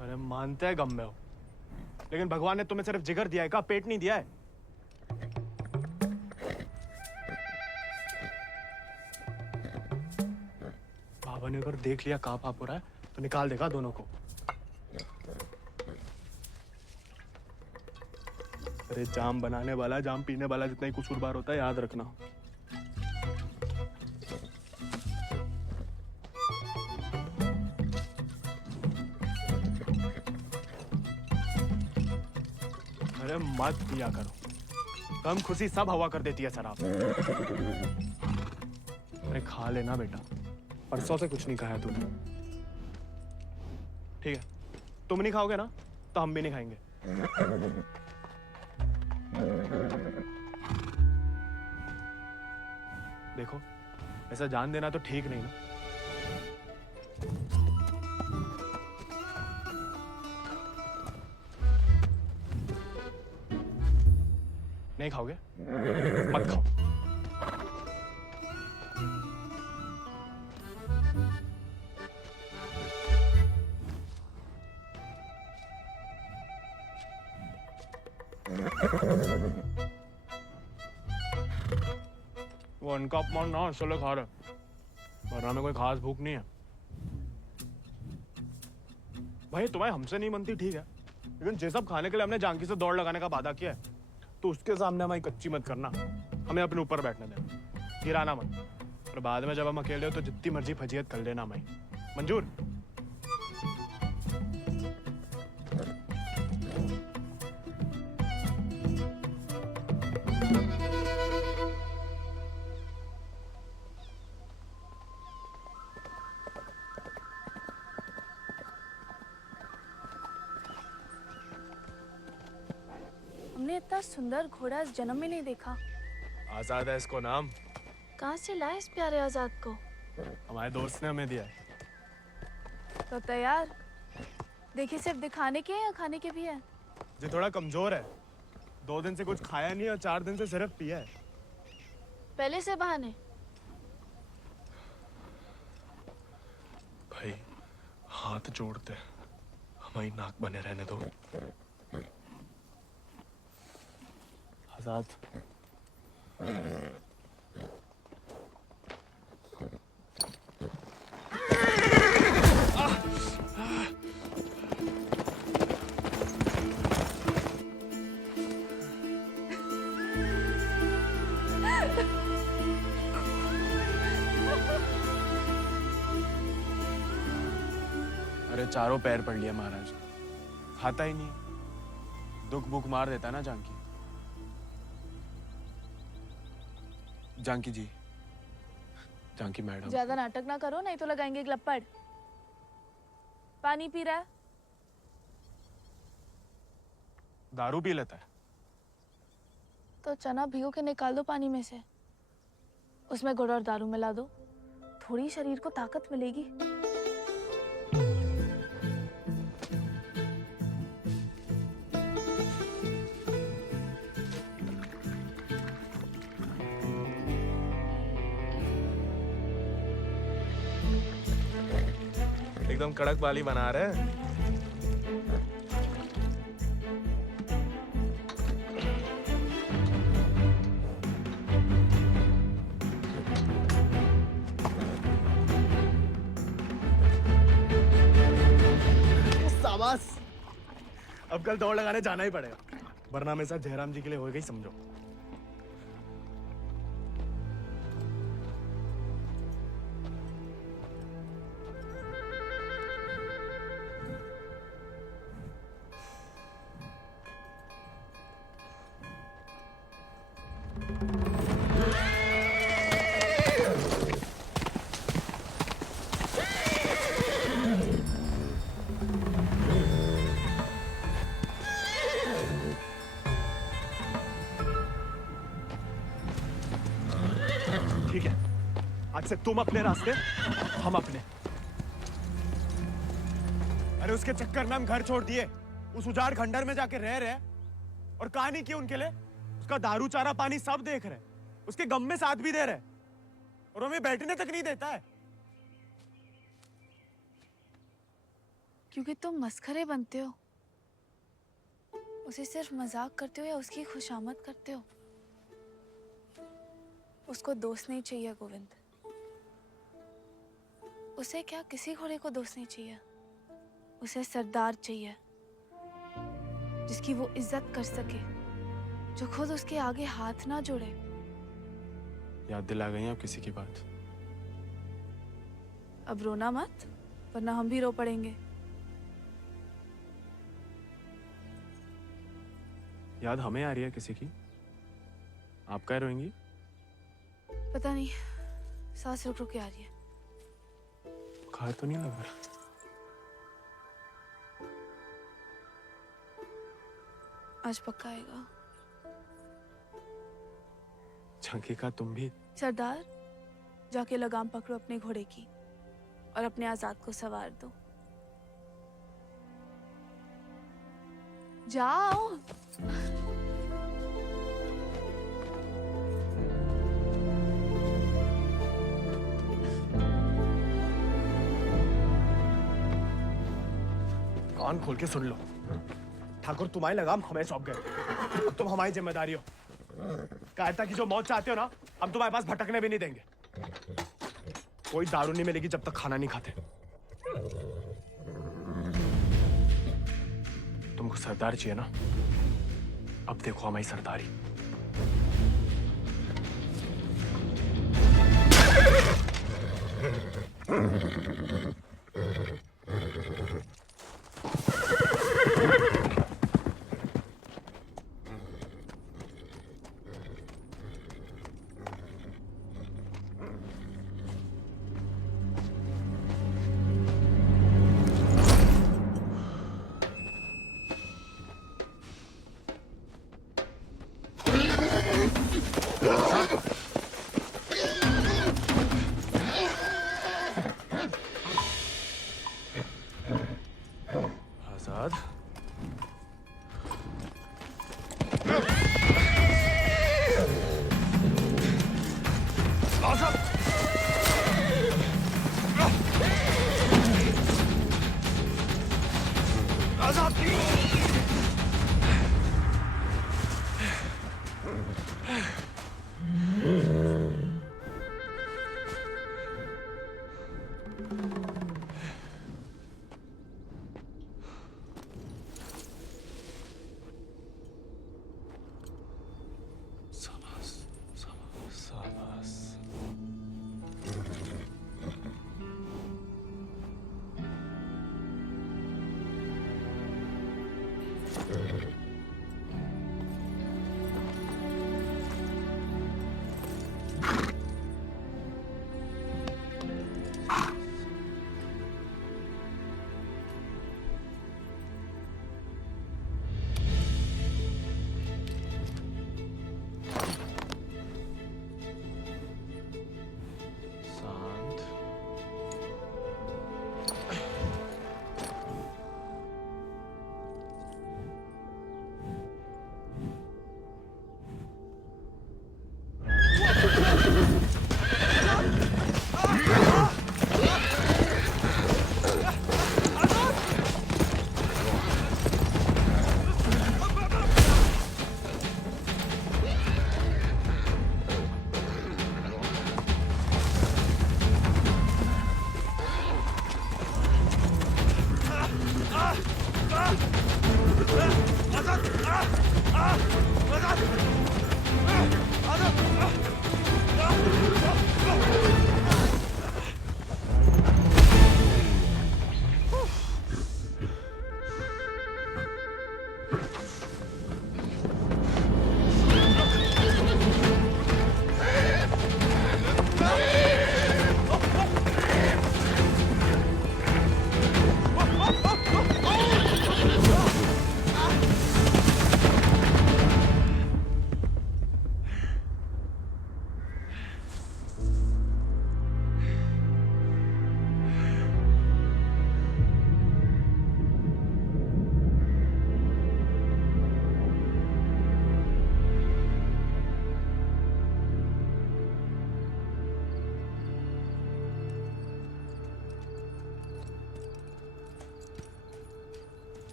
अरे मानते हैं गम में हो, लेकिन भगवान ने तुम्हें सिर्फ जिगर दिया है, का पेट नहीं दिया है। बाबा ने अगर देख लिया कहाँ पाप हो रहा है तो निकाल देगा दोनों को। अरे जाम बनाने वाला जाम पीने वाला जितना ही कसूरवार होता है, याद रखना। अरे मत पिया करो, कम खुशी सब हवा कर देती है शराब। अरे खा लेना बेटा, परसों से कुछ नहीं खाया तूने। ठीक है, तुम नहीं खाओगे ना तो हम भी नहीं खाएंगे। देखो, ऐसा जान देना तो ठीक नहीं ना। नहीं खाओगे? मत खाओ। वन कप मान ना चलो खा रहे, वरना में कोई खास भूख नहीं है। भाई तुम्हें हमसे नहीं बनती ठीक है, लेकिन जे सब खाने के लिए हमने जानकी से दौड़ लगाने का वादा किया है, तो उसके सामने हमारी कच्ची मत करना। हमें अपने ऊपर बैठने देना, गिराना मत। और बाद में जब हम अकेले हो तो जितनी मर्जी फजीयत कर लेना हमारी। मंजूर? हमने इतना सुंदर घोड़ा इस जन्म में नहीं देखा। आजाद है इसको नाम। कहाँ से लाए इस प्यारे आजाद को? हमारे दोस्त ने हमें दिया है। तो तैयार? देखिए सिर्फ दिखाने के हैं या खाने के भी हैं? जो थोड़ा कमजोर है, 2 दिन से कुछ खाया नहीं और 4 दिन से सिर्फ पिया है। पहले से बहाने। भाई हाथ जोड़ते, हमारी नाक बने रहने दो। आजाद, अरे चारों पैर पड़ लिया महाराज, खाता ही नहीं। दुख भूख मार देता है ना जानकी। जानकी जी, जानकी मैडम। ज्यादा नाटक ना करो नहीं तो लगाएंगे ग्लप्पड़। पानी पी रहा है? दारू पी लेता है। तो चना भिगो के निकाल दो पानी में से, उसमें गुड़ और दारू मिला दो, थोड़ी शरीर को ताकत मिलेगी। एकदम कड़क वाली बना रहे हैं। शाबाश। अब कल दौड़ लगाने जाना ही पड़ेगा, वरना मेरे साथ जयराम जी के लिए हो गई समझो। ठीक है, आज से तुम अपने रास्ते, हम अपने। अरे उसके चक्कर में हम घर छोड़ दिए, उस उजाड़ खंडर में जाके रह रहे, और कहानी की उनके लिए उसका दारू चारा पानी सब देख रहे, उसके गम में साथ भी दे रहे, और हमें बैठने तक नहीं देता है। क्योंकि तुम मस्खरे बनते हो, उसे सिर्फ मजाक करते हो या उसकी खुशामद करते हो। उसको दोस्त नहीं चाहिए गोविंद, उसे क्या किसी घोड़े को दोस्त नहीं चाहिए, उसे सरदार चाहिए जिसकी वो इज्जत कर सके, जो खुद उसके आगे हाथ ना जोड़े। याद दिला गई अब किसी की बात। अब रोना मत, वरना हम भी रो पड़ेंगे। याद हमें आ रही है किसी की? आप क्या रोएंगी? पता नहीं, सांस रुक रुक के आ रही है। बुखार तो नहीं लग रहा? आज पक्का आएगा। झंकी का तुम भी? सरदार, जाके लगाम पकड़ो अपने घोड़े की और अपने आजाद को सवार दो। जाओ। कान खोल के सुन लो, ठाकुर तुम्हारी लगाम हमें सौंप गए। अब तुम हमारी जिम्मेदारी हो। कायरता की जो मौत चाहते हो ना, हम तुम्हारे पास भटकने भी नहीं देंगे। कोई दारू नहीं मिलेगी जब तक खाना नहीं खाते। तुमको सरदार चाहिए ना? अब देखो हमारी सरदारी।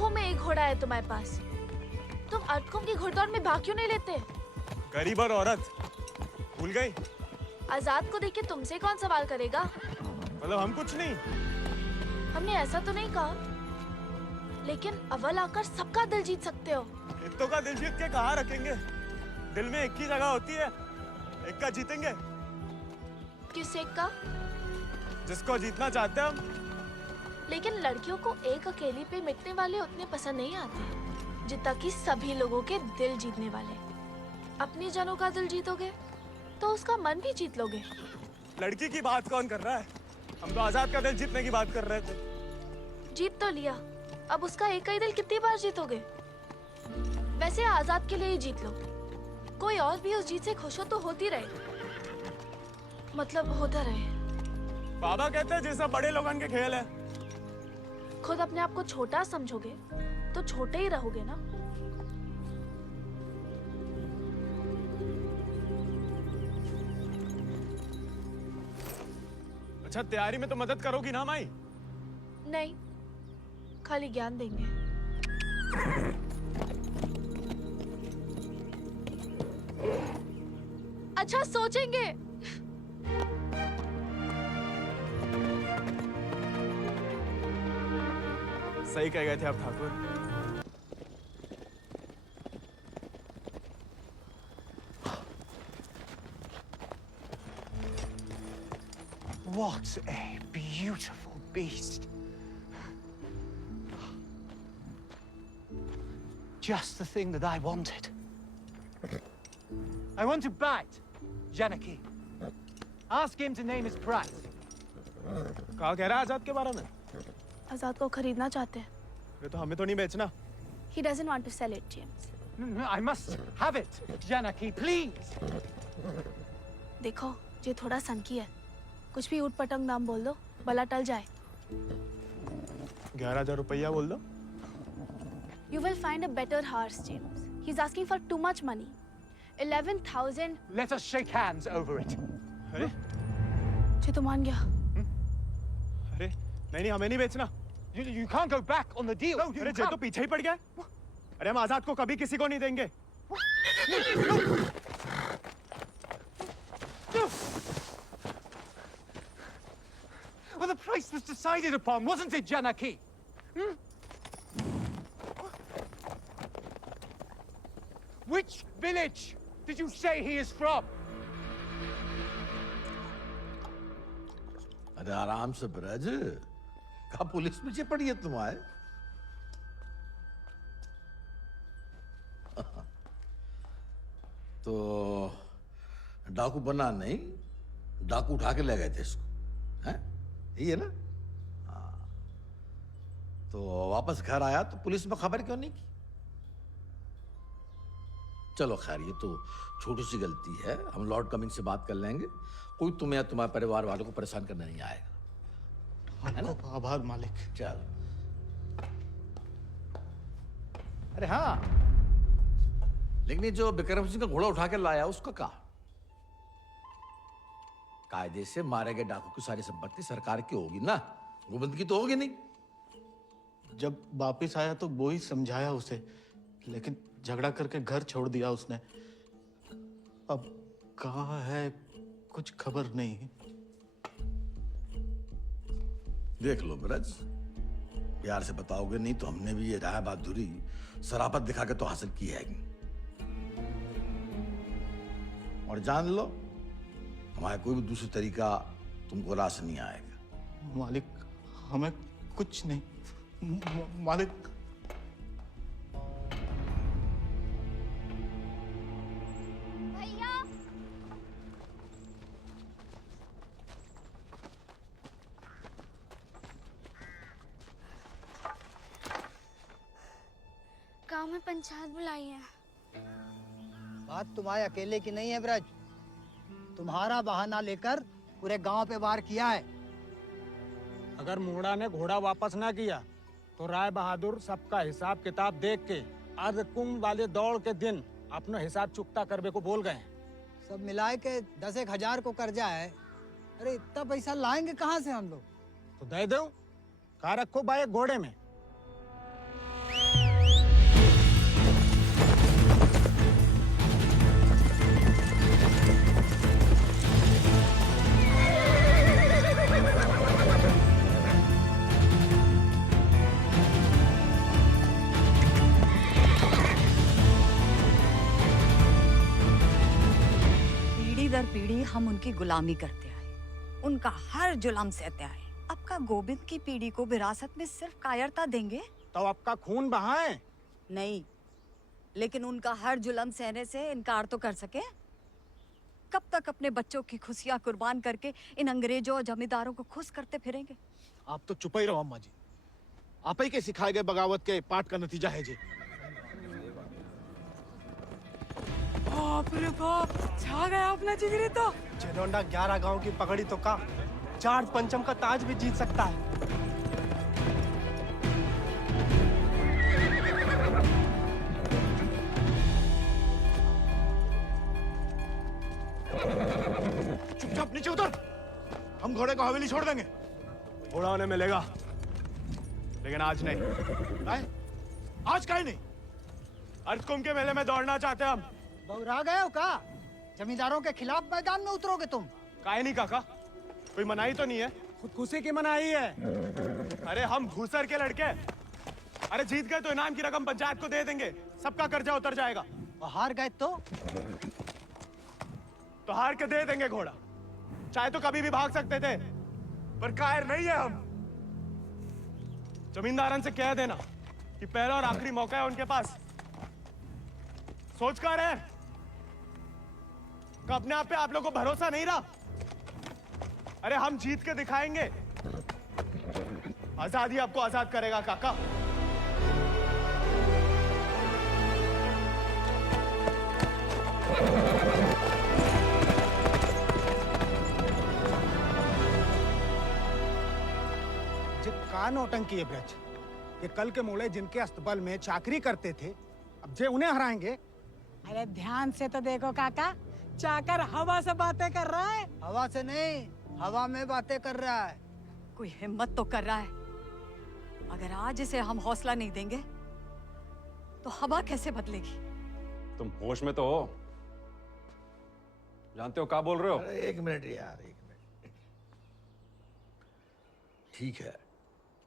लाखों में एक घोड़ा है तुम्हारे पास। तुम अर्धकुंभ की घुड़दौड़ में भाग क्यों नहीं लेते? गरीब और औरत भूल गई? आजाद को देख के तुमसे कौन सवाल करेगा? मतलब हम कुछ नहीं। हमने ऐसा तो नहीं कहा, लेकिन अव्वल आकर सबका दिल जीत सकते हो। इत्तों का दिल जीत के कहाँ रखेंगे? दिल में एक ही जगह होती है, एक का जीतेंगे। किस एक का? जिसको जीतना चाहते हैं हम। लेकिन लड़कियों को एक अकेली पे मिटने वाले उतने पसंद नहीं आते जितना कि सभी लोगों के दिल जीतने वाले। अपनी जनों का दिल जीतोगे तो उसका मन भी जीत लोगे। लड़की की बात कौन कर रहा है? हम तो आजाद का दिल जीतने की बात कर रहे थे। जीत तो लिया, अब उसका एक ही दिल कितनी बार जीतोगे? वैसे आजाद के लिए ही जीत लो। कोई और भी उस जीत से खुश हो तो होती रहे, मतलब होता रहे। बाबा कहते हैं जैसा बड़े लोगों के खेल है। खुद अपने आप को छोटा समझोगे तो छोटे ही रहोगे ना। अच्छा, तैयारी में तो मदद करोगी ना माई? नहीं, खाली ज्ञान देंगे। अच्छा, सोचेंगे। सही कह गए थे आप Thakur. What a beautiful beast. Just the thing that I wanted. I want to bite Janaki. Ask him to name his price. कहा कह रहा है आजाद के बारे में? आजाद को खरीदना चाहते हैं। ये तो हमें तो नहीं बेचना। He doesn't want to sell it, James. No, I must have it, Janaki, please. देखो, ये थोड़ा सनकी है। कुछ भी ऊट पटंग नाम बोल दो, भला टल जाए। 11,000 रुपया बोल दो। You will find a better horse, James. He's asking for too much money. 11,000. Let us shake hands over it. अरे? ये तो मान गया। अरे, नहीं, हमें नहीं बेचना। You can't go back on the deal. No, अरे, ये तो पीछे ही पड़ गया। अरे, हम आजाद को कभी किसी को नहीं देंगे। Well, the price was decided upon, wasn't it, Janaki? Which village did you say he is from? अरे आराम से ब्रज, कहा पुलिस पीछे पड़ी है तुम्हारे? तो डाकू बना नहीं, डाकू उठा के ले गए थे इसको, हैं? यही है ना? हाँ। तो वापस घर आया तो पुलिस में खबर क्यों नहीं की? चलो खैर, ये तो छोटी सी गलती है, हम लॉर्ड कमिंग से बात कर लेंगे। कोई तुम्हें या तुम्हारे परिवार वालों को परेशान करने नहीं आएगा, है ना? आभार मालिक। चल। अरे हाँ, लेकिन ये जो विक्रम सिंह का घोड़ा उठा के लाया उसका क्या? कायदे से मारे गए डाकू की सारी संपत्ति सरकार की होगी ना, गोविंद की तो होगी नहीं। जब वापिस आया तो वो ही समझाया उसे, लेकिन झगड़ा करके घर छोड़ दिया उसने। अब कहाँ है कुछ खबर नहीं। देख लो ब्रज, प्यार से बताओगे नहीं तो हमने भी ये राय बहादुरी शराफत दिखा के तो हासिल की है। और जान लो, हमारा कोई भी दूसरी तरीका तुमको रास नहीं आएगा। मालिक, हमें कुछ नहीं। मालिक, गांव में पंचायत बुलाई है। बात तुम्हारे अकेले की नहीं है ब्रज, तुम्हारा बहाना लेकर पूरे गांव पे वार किया है। अगर मुंगड़ा ने घोड़ा वापस ना किया तो राय बहादुर सबका हिसाब किताब देख के अर्धकुंभ वाले दौड़ के दिन अपना हिसाब चुकता करने को बोल गए। सब मिलाए के 10,000 को कर्जा है। अरे इतना पैसा लाएंगे कहाँ से हम लोग? तो दे दो, कहा रखो भाई घोड़े में। पीढ़ी हम उनकी गुलामी करते आए, उनका हर जुल्म सहते आए। अब का गोविंद की पीढ़ी को विरासत में सिर्फ कायरता देंगे? तो आपका खून बहाए? नहीं, लेकिन उनका हर जुल्म सहने से इनकार तो कर सके। कब तक अपने बच्चों की खुशियां कुर्बान करके इन अंग्रेजों और जमींदारों को खुश करते फिरेंगे? आप तो चुप ही रहो अम्मा जी। आप ही के सिखाए गए बगावत के पाठ का नतीजा है जी। बाप रे बाप, छा गया अपना जिगरी तो। चिरौंडा 11 गांव की पगड़ी तो का चार पंचम का ताज भी जीत सकता है। चुपचाप नीचे उतर। हम घोड़े को हवेली छोड़ देंगे। घोड़ा उन्हें मिलेगा, लेकिन आज नहीं। आज काहे नहीं? अर्धकुंभ के मेले में दौड़ना चाहते हम। बौरा गए हो का? जमींदारों के खिलाफ मैदान में उतरोगे तुम? काहे नहीं काका, कोई मनाही तो नहीं है? खुदकुशी की मनाही है। अरे हम घूसर के लड़के, अरे जीत गए तो इनाम की रकम पंचायत को दे देंगे, सबका कर्जा उतर जाएगा। और हार गए तो हार के दे देंगे घोड़ा। चाहे तो कभी भी भाग सकते थे, पर कायर नहीं है हम। जमींदारन से कह देना कि पहला और आखिरी मौका है उनके पास। सोच कर है कि अपने आप पे आप लोगों को भरोसा नहीं रहा। अरे हम जीत के दिखाएंगे। आजादी आपको आजाद करेगा काका। का नौटंकी है ब्रज। ये कल के मोड़े जिनके अस्तबल में चाकरी करते थे, अब जे उन्हें हराएंगे। अरे ध्यान से तो देखो काका, चाकर हवा से बातें कर रहा है। हवा से नहीं, हवा में बातें कर रहा है। कोई हिम्मत तो कर रहा है। अगर आज इसे हम हौसला नहीं देंगे तो हवा कैसे बदलेगी? तुम होश में तो हो? जानते हो क्या बोल रहे हो? अरे एक मिनट यार, एक मिनट। ठीक है,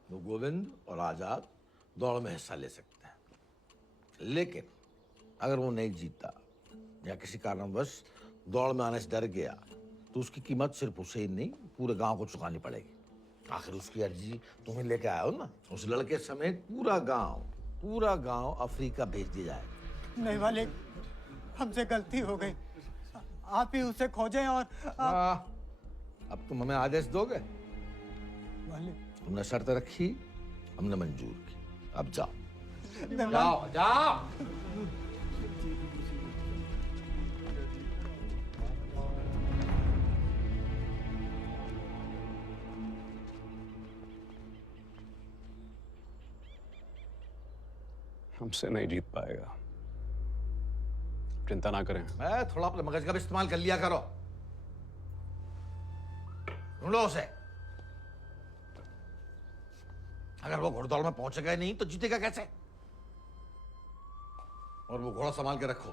वो गोविंद और आजाद दौड़ में हिस्सा ले सकते हैं, लेकिन अगर वो नहीं जीता या किसी कारणवश दौड़ में आने से डर गया तो उसकी कीमत सिर्फ उसे ही नहीं पूरे गांव को चुकानी पड़ेगी। आखिर उसकी अर्जी तुम्हें लेके आए हो ना। उस लड़के समेत पूरा गांव अफ्रीका भेज दिया जाएगा। नहीं वाले, हमसे गलती हो गई। आप ही उसे खोजें और अब तुम हमें आदेश दोगे? वाले तुमने शर्त रखी, हमने मंजूर की। अब जाओ नहीं, जाओ जाओ। हमसे नहीं जीत पाएगा, चिंता ना करें। मैं थोड़ा अपने मगज का भी इस्तेमाल कर लिया करो। ढूंढो उसे। अगर वो घोड़दौड़ में पहुंचेगा ही नहीं तो जीतेगा कैसे? और वो घोड़ा संभाल के रखो।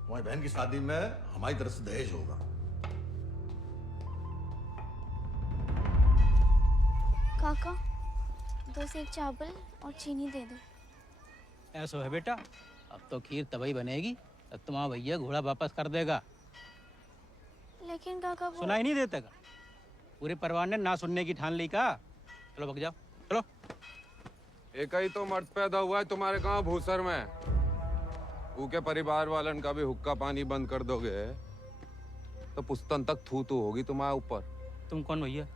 तुम्हारी बहन की शादी में हमारी तरफ से दहेज होगा। काका, 2 सेक चावल और चीनी दे दो। ऐसा है बेटा, अब तो खीर तभी बनेगी तब तुम्हारा भैया घोड़ा वापस कर देगा। लेकिन काका वो... सुनाई नहीं देता का? पूरे परिवार ने ना सुनने की ठान ली का। चलो भग जाओ, चलो। एक ही तो मर्द पैदा हुआ है तुम्हारे गांव भूसर में। ऊके परिवार वालन का भी हुक्का पानी बंद कर दोगे तो पुस्तन तक थू थू होगी तुम्हारे ऊपर। तुम कौन भैया?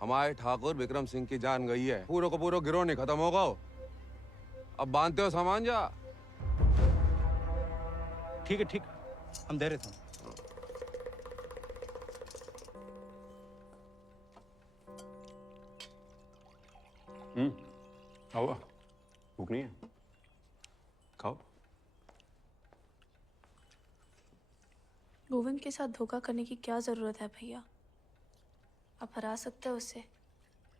हमारे ठाकुर विक्रम सिंह की जान गई है। पूरे को पूरा गिरोह नहीं खत्म होगा। अब बांधते हो सामान जा। ठीक है, ठीक, हम दे रहे थे। खाओ, भूख नहीं है? खाओ। गोविंद के साथ धोखा करने की क्या जरूरत है भैया? आप हरा सकते हो उसे,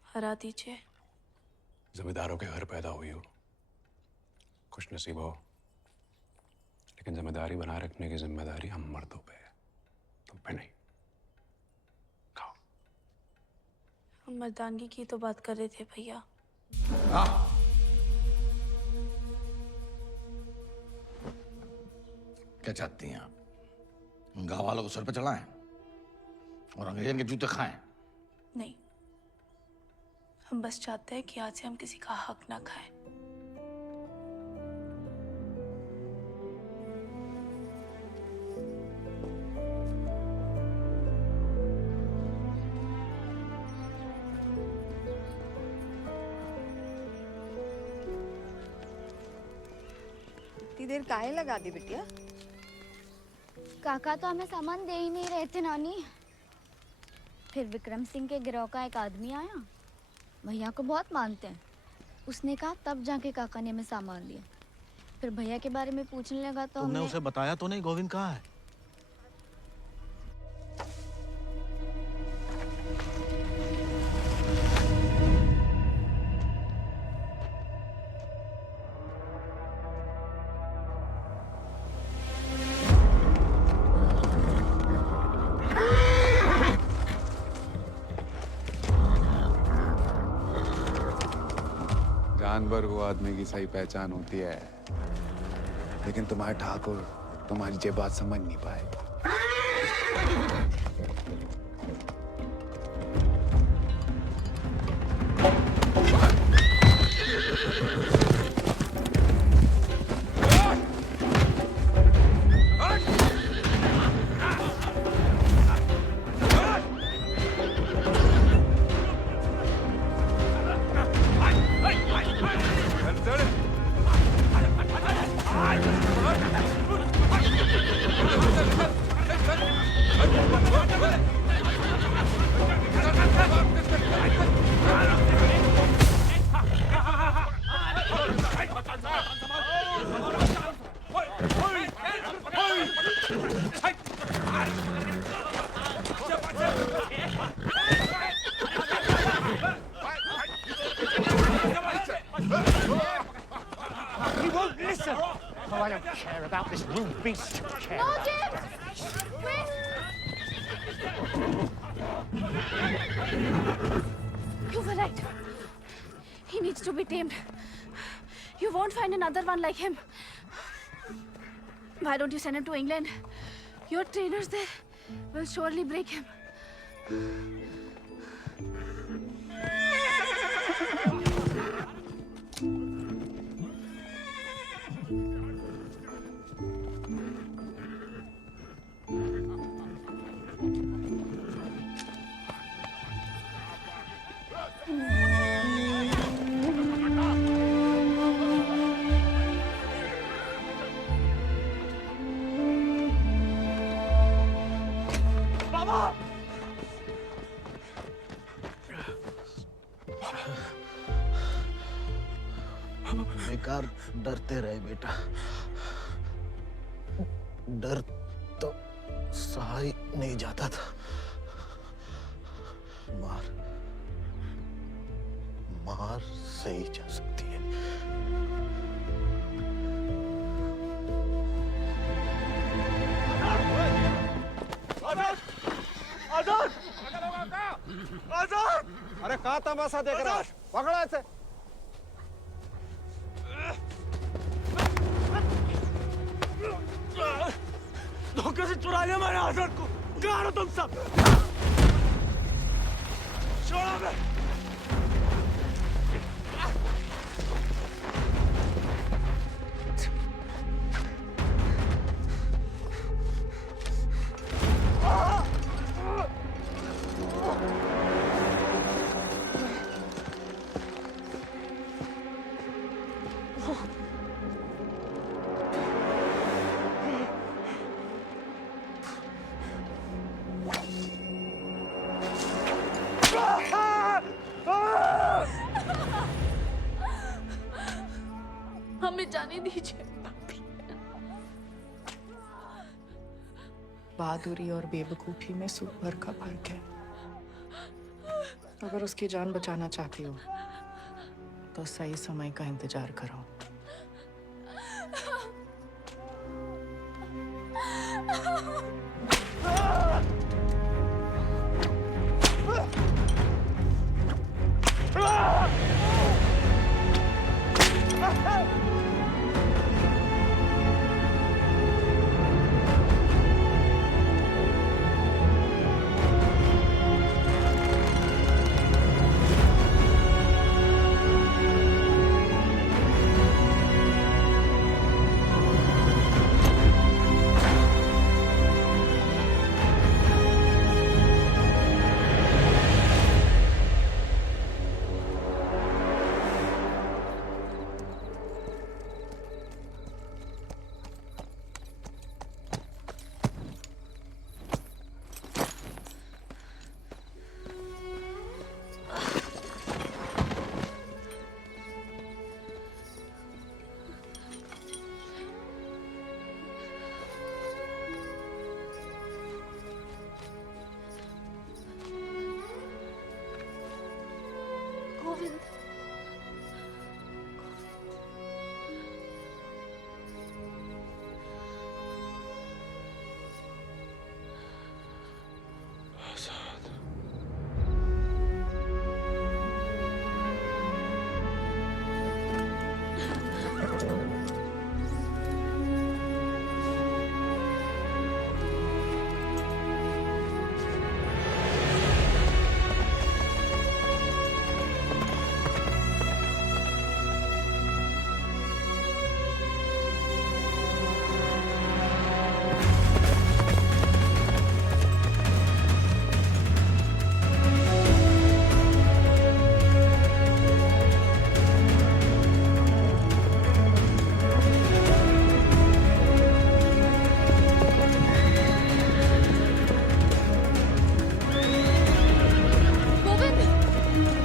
हरा दीजिए। जमींदारों के घर पैदा हुई हो, खुश नसीब हो, लेकिन जिम्मेदारी बनाए रखने की जिम्मेदारी हम मर्दों पे है, तुम पे नहीं। खाओ। हम मर्दानगी की तो बात कर रहे थे भैया। क्या चाहती हैं आप? गांव वालों को सर पे चढ़ाएं और अंग्रेजों के जूते खाएं। नहीं, हम बस चाहते हैं कि आज से हम किसी का हक ना खाएं। इतनी देर काहे लगा दी बिटिया? काका तो हमें सामान दे ही नहीं रहे थे नानी। फिर विक्रम सिंह के गिरोह का एक आदमी आया, भैया को बहुत मानते हैं। उसने कहा तब जाके काका ने हमें सामान दिया। फिर भैया के बारे में पूछने लगा तो तुमने हमने उसे बताया तो नहीं गोविंद कहाँ है? जानवर वो आदमी की सही पहचान होती है, लेकिन तुम्हारे ठाकुर तुम्हारी ये बात समझ नहीं पाए। He won't listen. Oh, I don't care about this rude beast. Care No, about James! Wait! You were right. He needs to be tamed. You won't find another one like him. Why don't you send him to England? Your trainers there will surely break him. बेकार डरते रहे बेटा। डर तो सहा ही नहीं जाता था। मार मार सही जा सकती है। आजाद! आजाद! अरे कहाँ तमाशा देख रहा है? पकड़ो इसे। धोखे से चुरा लिया मैंने आजाद को। कहाँ हो तुम सब? छोड़ो मैं। हमें जाने दीजिए। बहादुरी और बेवकूफी में सूप भर का फर्क है। अगर उसकी जान बचाना चाहती हो तो सही समय का इंतजार करो। गोविंद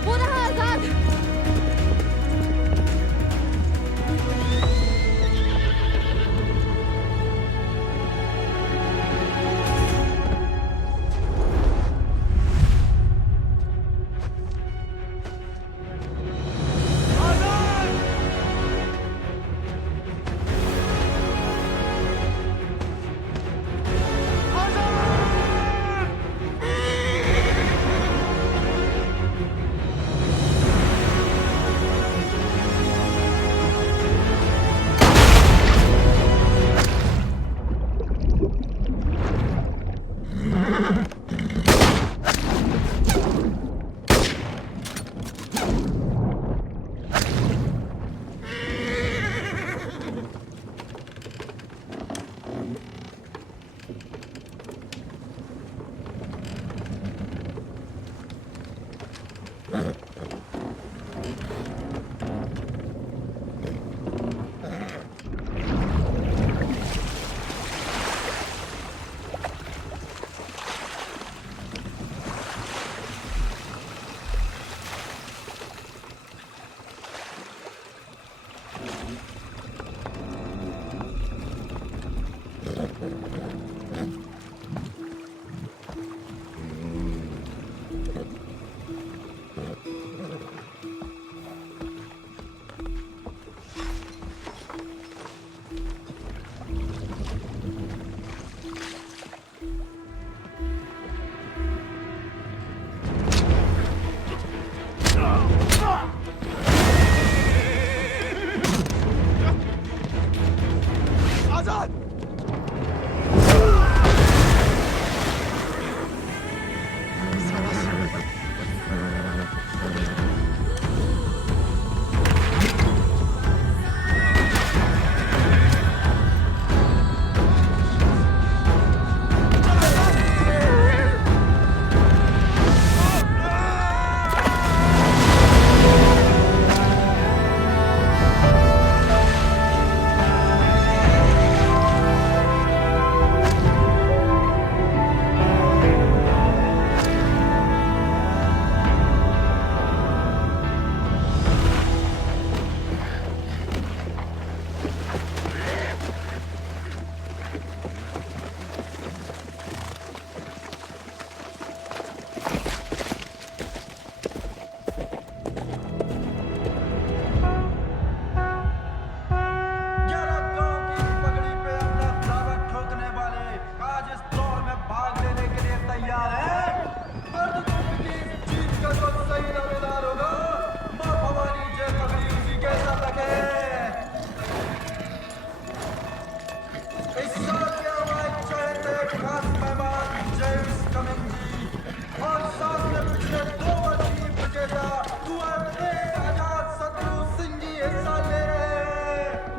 वो रहा आजाद।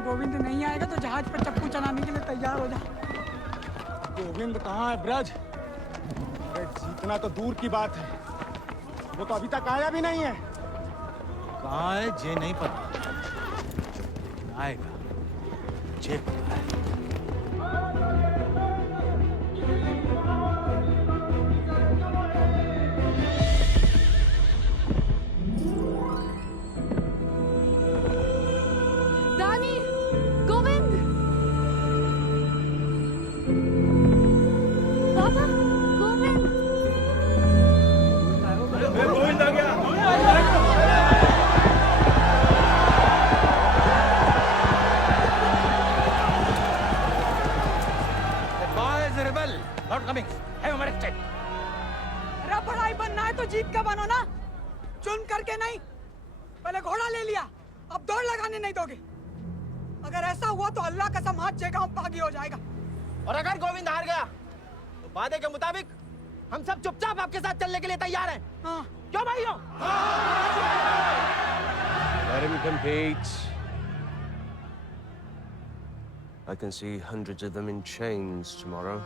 गोविंद नहीं आएगा तो जहाज पर चप्पू चलाने के लिए तैयार हो जा। गोविंद कहाँ है ब्रज? अरे जीतना तो दूर की बात है, वो तो अभी तक आया भी नहीं है। कहाँ है जे नहीं पता, आएगा जे पता है। दानी, गोविंद, पापा, गोविंद, गोविंद आ गया। काम करके नहीं, पहले घोड़ा ले लिया, अब दौड़ लगाने नहीं दोगे। अगर ऐसा हुआ तो अल्लाह कसम हाथ जे गांव बागी हो जाएगा। और अगर गोविंद हार गया तो वादे के मुताबिक हम सब चुपचाप आपके साथ चलने के लिए तैयार हैं। हाँ। क्यों भाइयों? Let him compete. I can see hundreds of them in chains tomorrow.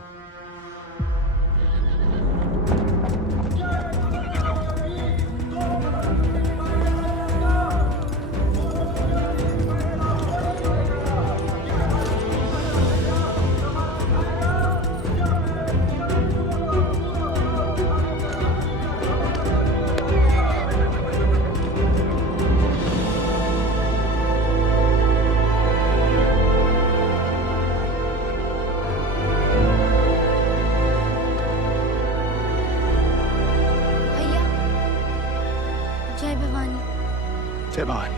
जय भवानी। जय भवानी।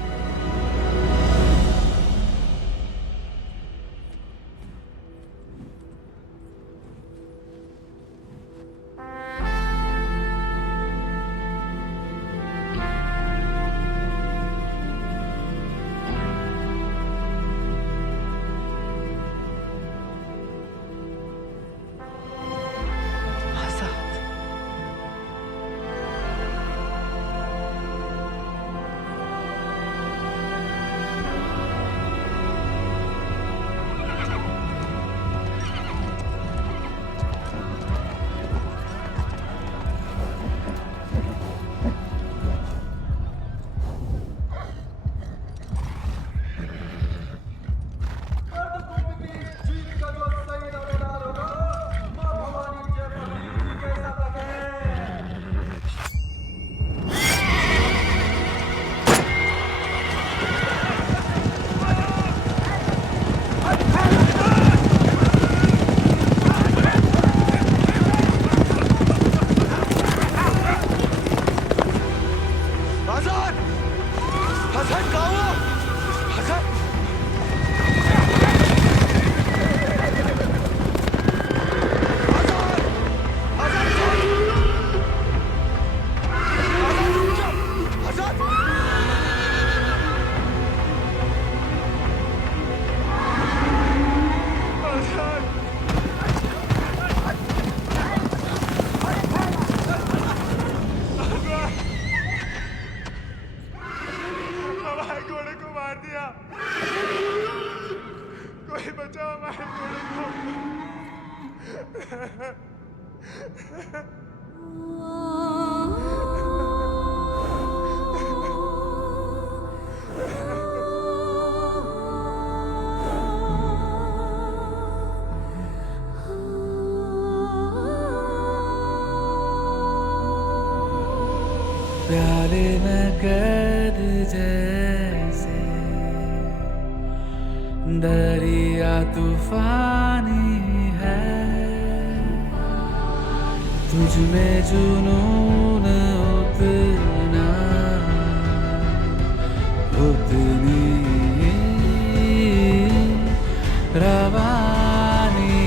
प्याले में कैद जैसे दरिया तूफानी है, तुझ में जुनून उतना उतनी रवानी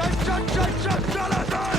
चल चल चल चल चल चल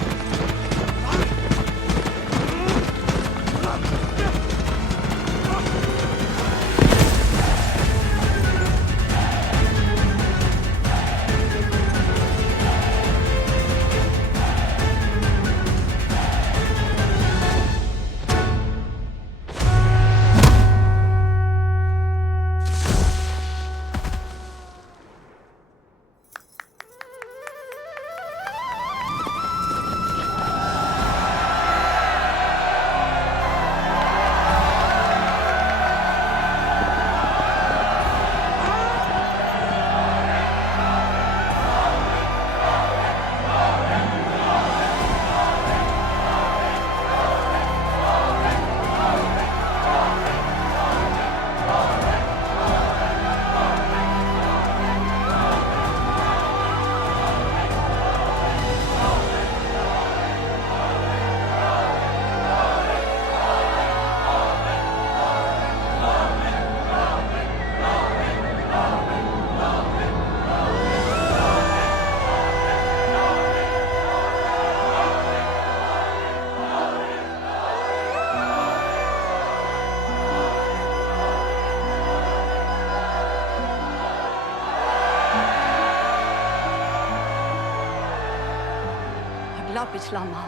अगला पिछला माह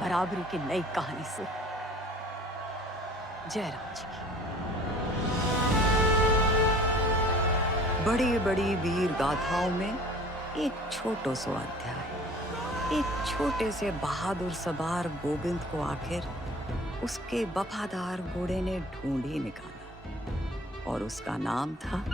बराबरी की नई कहानी से जयराम जी की। बड़ी बड़ी वीर गाथाओं में एक छोटो सो अध्याय। एक छोटे से बहादुर सवार गोविंद को आखिर उसके वफादार घोड़े ने ढूंढ ही निकाला और उसका नाम था